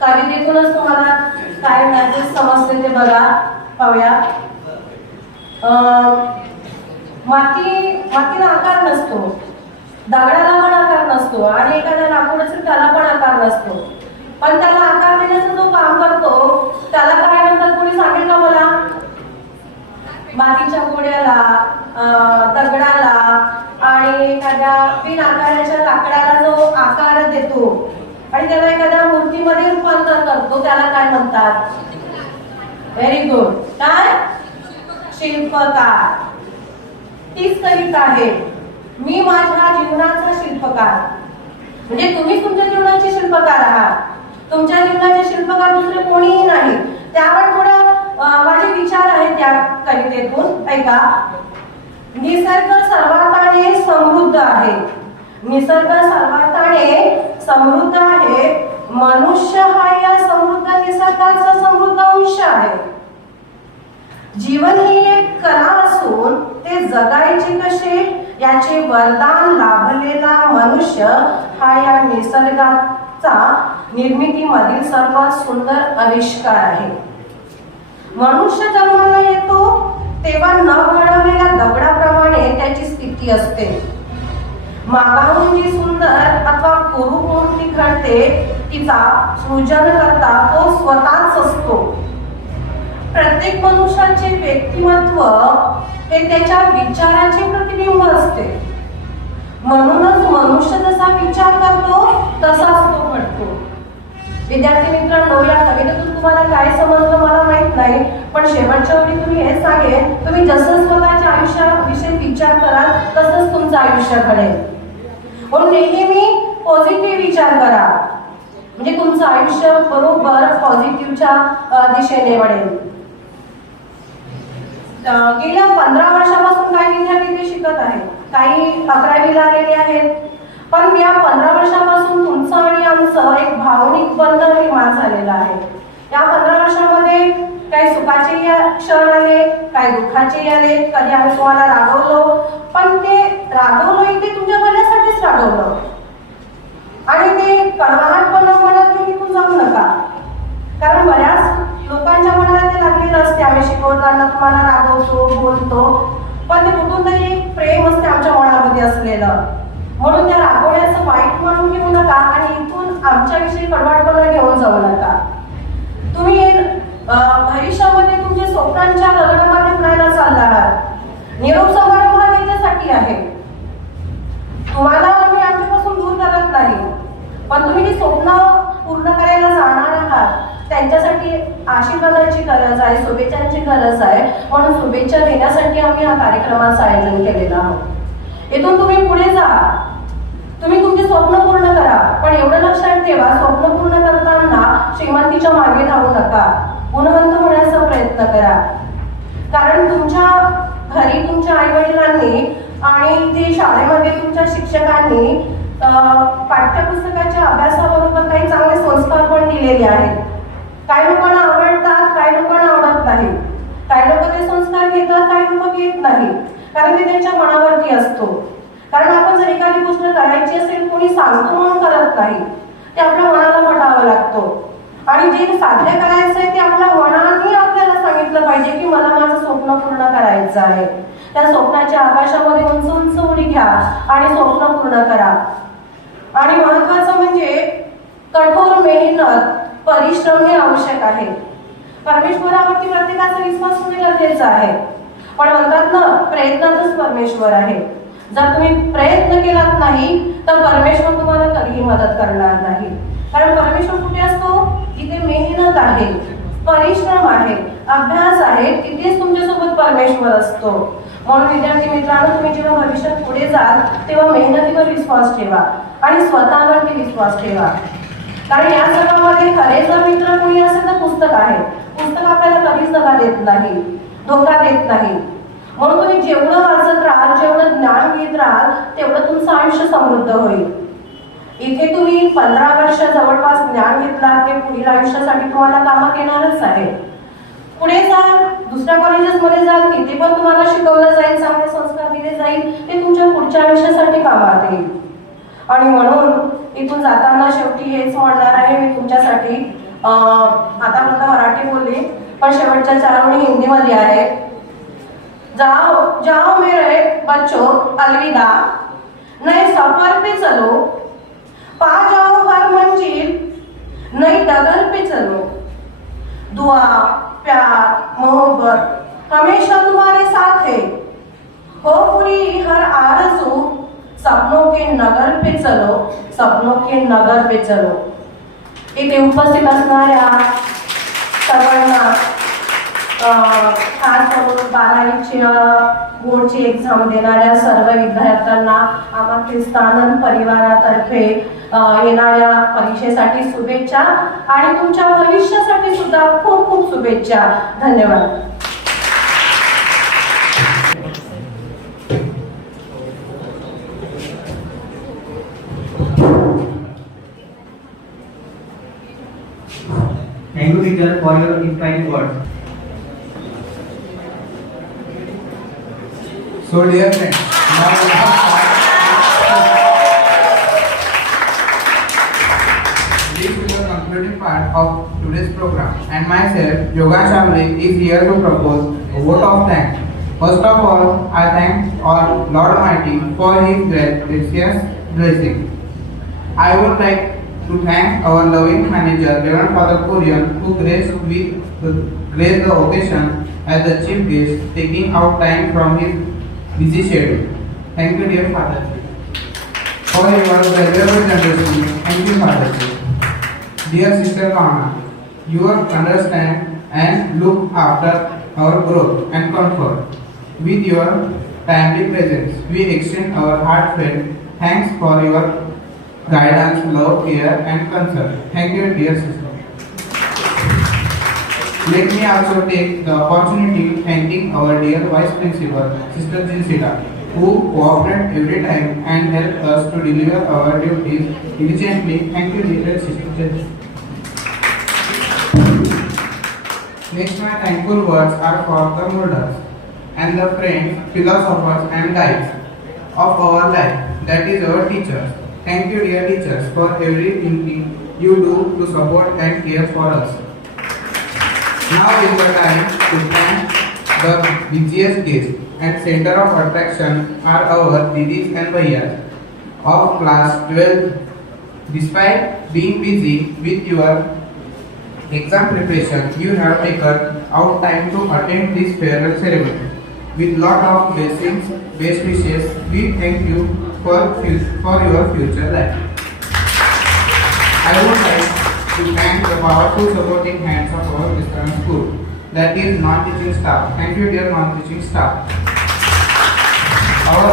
कवितेतूनच तुम्हाला काय मॅसेज समजते ते बघा, पाहूया. मातीला आकार नसतो, दगडाला पण आकार नसतो आणि एखाद्या लाकूड असेल त्याला पण आकार नसतो, पण त्याला आकार देण्याचं जो काम करतो त्याला काय म्हणतात कोणी सांगेल का मला? मातीच्या गोळ्याला, दगडाला आणि एखाद्या बिन आकाराच्या लाकडाला जो आकार देतो आणि त्याला एखाद्या मूर्तीमध्ये रूपांतर करतो त्याला काय म्हणतात? Very good. काय? शिल्पकार. तीच कविता आहे, मी माझ्या जीवनाचा शिल्पकार. म्हणजे तुम्ही तुमच्या जीवनाचे शिल्पकार आहात. तुमच्या जीवनाचे शिल्पकार दुसरे कोणीही नाही. त्यावर थोडं माझे विचार आहेत त्या कवितेतून, ऐका. निसर्ग सर्वार्थाने समृद्ध आहे. निसर्ग सर्वार्थाने समृद्ध आहे. मनुष्य हा या समृद्ध निसर्गाचा समृद्ध अंश आहे. जीवन ही एक कला असून ते जगायचे कसे याचे वरदान लाभलेला मनुष्य हा या निसर्गाचा निर्मितीमधील सर्वात सुंदर आविष्कार आहे. मनुष्य जन्माला येतो तेव्हा न घडवलेल्या दगडाप्रमाणे त्याची स्थिती असते. मागाहून जी सुंदर अथवा कुरूप मूर्ती घडते तिचा सृजन करता तो स्वतःच असतो. प्रत्येक मनुष्याचे व्यक्तिमत्व हे त्याच्या विचाराचे प्रतिबिंब असते. म्हणूनच मनुष्य जसा विचार करतो तसाच तो घडतो. विद्यार्थी मित्रांनो, या कवितेतून तुम्हाला काय समजलं मला माहित नाही, पण शेवटच्या वेळी तुम्ही हे सांगेन, तुम्ही जसं स्वतःच्या आयुष्याविषयी विचार कराल तसंच तुमचं आयुष्य घडेल. म्हणून नेहमी पॉझिटिव्ह विचार करा, म्हणजे तुमचं आयुष्य बरोबर पॉझिटिव्हच्या दिशेने वळेल. गेल्या 15 वर्षापासून काही विद्यार्थी ते शिकत आहेत, काही 11वीला आलेले आहेत, पण या 15 वर्षापासून तुमचं आणि आमचं एक भावनिक बंध निर्माण झालेलं आहे. या 15 वर्षामध्ये काही सुखाचे क्षण आले, काही दुःखाचे आले, कधी आम्ही तुम्हाला रागवलो, पण ते रागवलो इथे तुमच्या भल्यासाठीच रागवलं. आणि ते कडवाहटपणा मनात निघून जाऊ नका, कारण बऱ्याच लोकांच्या मनाला ते लागलेलं असते, आम्ही शिकवताना तुम्हाला रागवतो, बोलतो, पण ते कुठून तरी एक प्रेम असते आमच्या मनामध्ये असलेलं. म्हणून त्या रागवण्याचं वाईट म्हणून घेऊ नका आणि इथून आमच्याविषयी कडवाटपणा घेऊन जाऊ नका. तुम्ही भविष्यामध्ये तुमच्या स्वप्नांच्या गगनामध्ये उडायला चालला आहात. निरोप समारंभ हा त्याच्यासाठी आहे. तुम्हाला आम्ही आमच्यापासून दूर करत नाही, पण तुम्ही जी स्वप्न पूर्ण करायला जाणार आहात त्यांच्यासाठी आशीर्वादाची गरज आहे, शुभेच्छांची गरज आहे. म्हणून शुभेच्छा देण्यासाठी आम्ही हा कार्यक्रमाचं आयोजन केलेलं आहोत. इथून तुम्ही पुढे जा, तुम्ही तुमचे स्वप्न पूर्ण करा, पण एवढं लक्षात ठेवा, स्वप्न पूर्ण करताना श्रीमंतीच्या मागे धावू नका, गुणवंत होण्याचा प्रयत्न करा. कारण तुमच्या घरी तुमच्या आई वडिलांनी आणि ते शाळेमध्ये तुमच्या शिक्षकांनी पाठ्यपुस्तकाच्या अभ्यासाबरोबर काही चांगले संस्कार पण दिलेले आहेत. काही लोकांना आवडतात, काही लोकांना आवडत नाही, काही लोक ते संस्कार घेतात, काही लोक घेत नाही, कारण ते त्यांच्या मनावरती असतो. कारण आपण जर एखादी गोष्ट करायची असेल, कोणी सांगतो म्हणून करत नाही, ते आपल्या मनाला पटावं लागतो. आणि जे साध्य करायचं आहे ते आपल्या मनाने आपल्याला सांगितलं पाहिजे की मला माझं स्वप्न पूर्ण करायचं आहे. त्या स्वप्नाच्या आकाशामध्ये उंच उंच उडी घ्या आणि स्वप्न पूर्ण करा. आणि महत्वाचं म्हणजे कठोर मेहनत, परिश्रम हे आवश्यक आहे. परमेश्वरावरती प्रत्येकाचा विश्वास होणे गरजेचं आहे, पण म्हणतात ना, प्रयत्नातच परमेश्वर आहे. जर तुम्ही प्रयत्न केलात नाही तर परमेश्वर तुम्हाला कधीही मदत करणार नाही. कारण परमेश्वर कुठे असतो? जिथे मेहनत आहे, परिश्रम आहे, अभ्यास आहे, तिथेच तुमच्यासोबत परमेश्वर असतो. म्हणून विद्यार्थी मित्रांनो, तुम्ही जेव्हा भविष्यात पुढे जाल तेव्हा मेहनतीवर विश्वास ठेवा आणि स्वतःवरती विश्वास ठेवा. कारण या जगामध्ये खरे जर मित्र कोणी असेल तर पुस्तक आहे. पुस्तक आपल्याला कधीच दगा देत नाही, धोका देत नाही. म्हणून तुम्ही जेवढं वाचत राहाल, जेवढं ज्ञान घेत राहाल, तेवढं तुमचं आयुष्य समृद्ध होईल. इथे तुम्ही 15 वर्ष जवळपास ज्ञान घेतलात, ते पुढील आयुष्यासाठी तुम्हाला कामात येणारच आहे. पुढे जाल, दुसऱ्या कॉलेजेसमध्ये जाल, तिथे पण तुम्हाला शिकवलं जाईल, चांगले संस्कार दिले जाईल, ते तुमच्या पुढच्या आयुष्यासाठी कामात येईल. आणि म्हणून इथून जाताना शेवटी हेच म्हणणार आहे मी तुमच्यासाठी, आतापर्यंत मराठी बोलली, पण शेवटच्या 4 म्हणी हिंदीमध्ये आहे. जाओ जाओ मेरे बच्चों अलविदा, नए सफर पे चलो, पा जाओ हर मंजिल, नई डगर पे चलो. दुआ, प्यार, मोहब्बत हमेशा तुम्हारे साथ है. हो पूरी हर आरज़ू, सपनों के नगर पे चलो, सपनों के नगर पे चलो. इथे उपस्थित असणाऱ्या सर्वांना, खास करून 12वीची बोर्डची एक्झाम देणाऱ्या सर्व विद्यार्थ्यांना आम्हा ख्रिस्तानंद परिवारातर्फे येणाऱ्या परीक्षेसाठी शुभेच्छा आणि तुमच्या भविष्यासाठी सुद्धा खूप खूप शुभेच्छा. धन्यवाद. Thank you, teacher, for your inspiring words. So dear friends, now we this is the concluding part of today's program, and myself, Yogan Shamli, is here to propose a vote of thanks. First of all, I thank our Lord Almighty for His gracious blessing. I would like to thank our loving manager, Reverend Father Kurian, who graced the occasion as the chief guest, taking out time from his busy schedule. Thank you, dear Father, for your valuable generosity. Thank you, Father. Dear Sister Lana, You understand and look after our growth and comfort. With your timely presence, we extend our heartfelt thanks for your guidance, love, care, and concern. Thank you, dear sister. Let me also take the opportunity thanking our dear Vice Principal, Sister Jinsita, who cooperate every time and help us to deliver our duties diligently. Thank you, dear Sister Jinsita. Next, my thankful words are for the molders and the friends, philosophers, and guides of our life, that is our teachers. Thank you, dear teachers, for everything you do to support and care for us. Now is the time to thank the busiest guest and center of attraction are our Didis and Bhaiyas of class 12. Despite being busy with your exam preparation, you have taken out time to attend this farewell ceremony. With lot of blessings, best wishes, we thank you for your future life. I would like to thank the powerful supporting hands of our Western school, that is non-teaching staff. Thank you, dear non-teaching staff. Our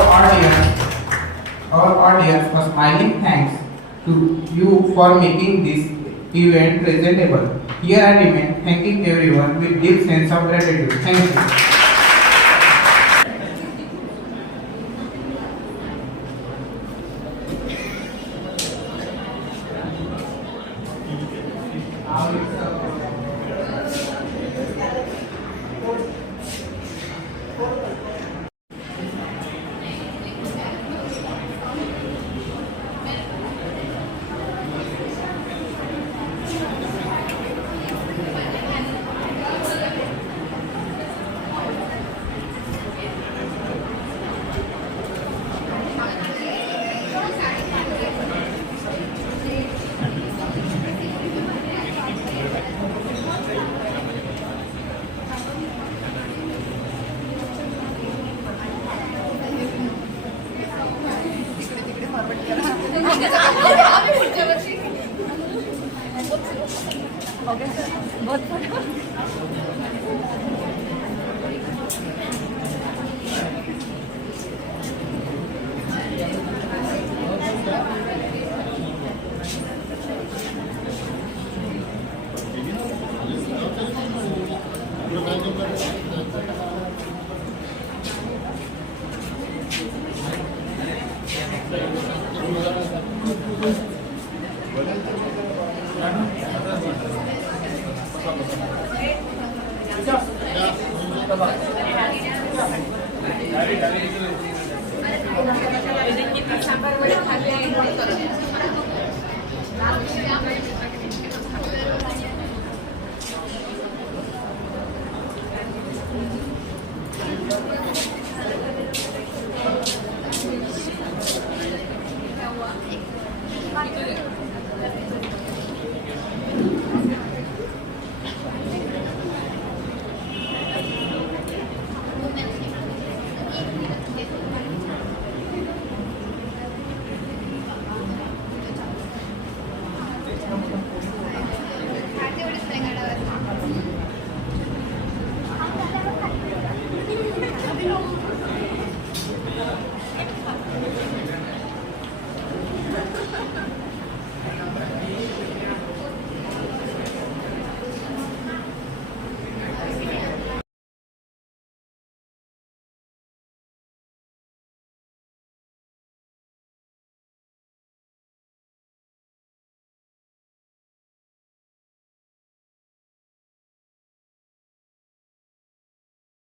audience, a smiling thanks to you for making this event presentable. Here I remain thanking everyone with deep sense of gratitude. Thank you.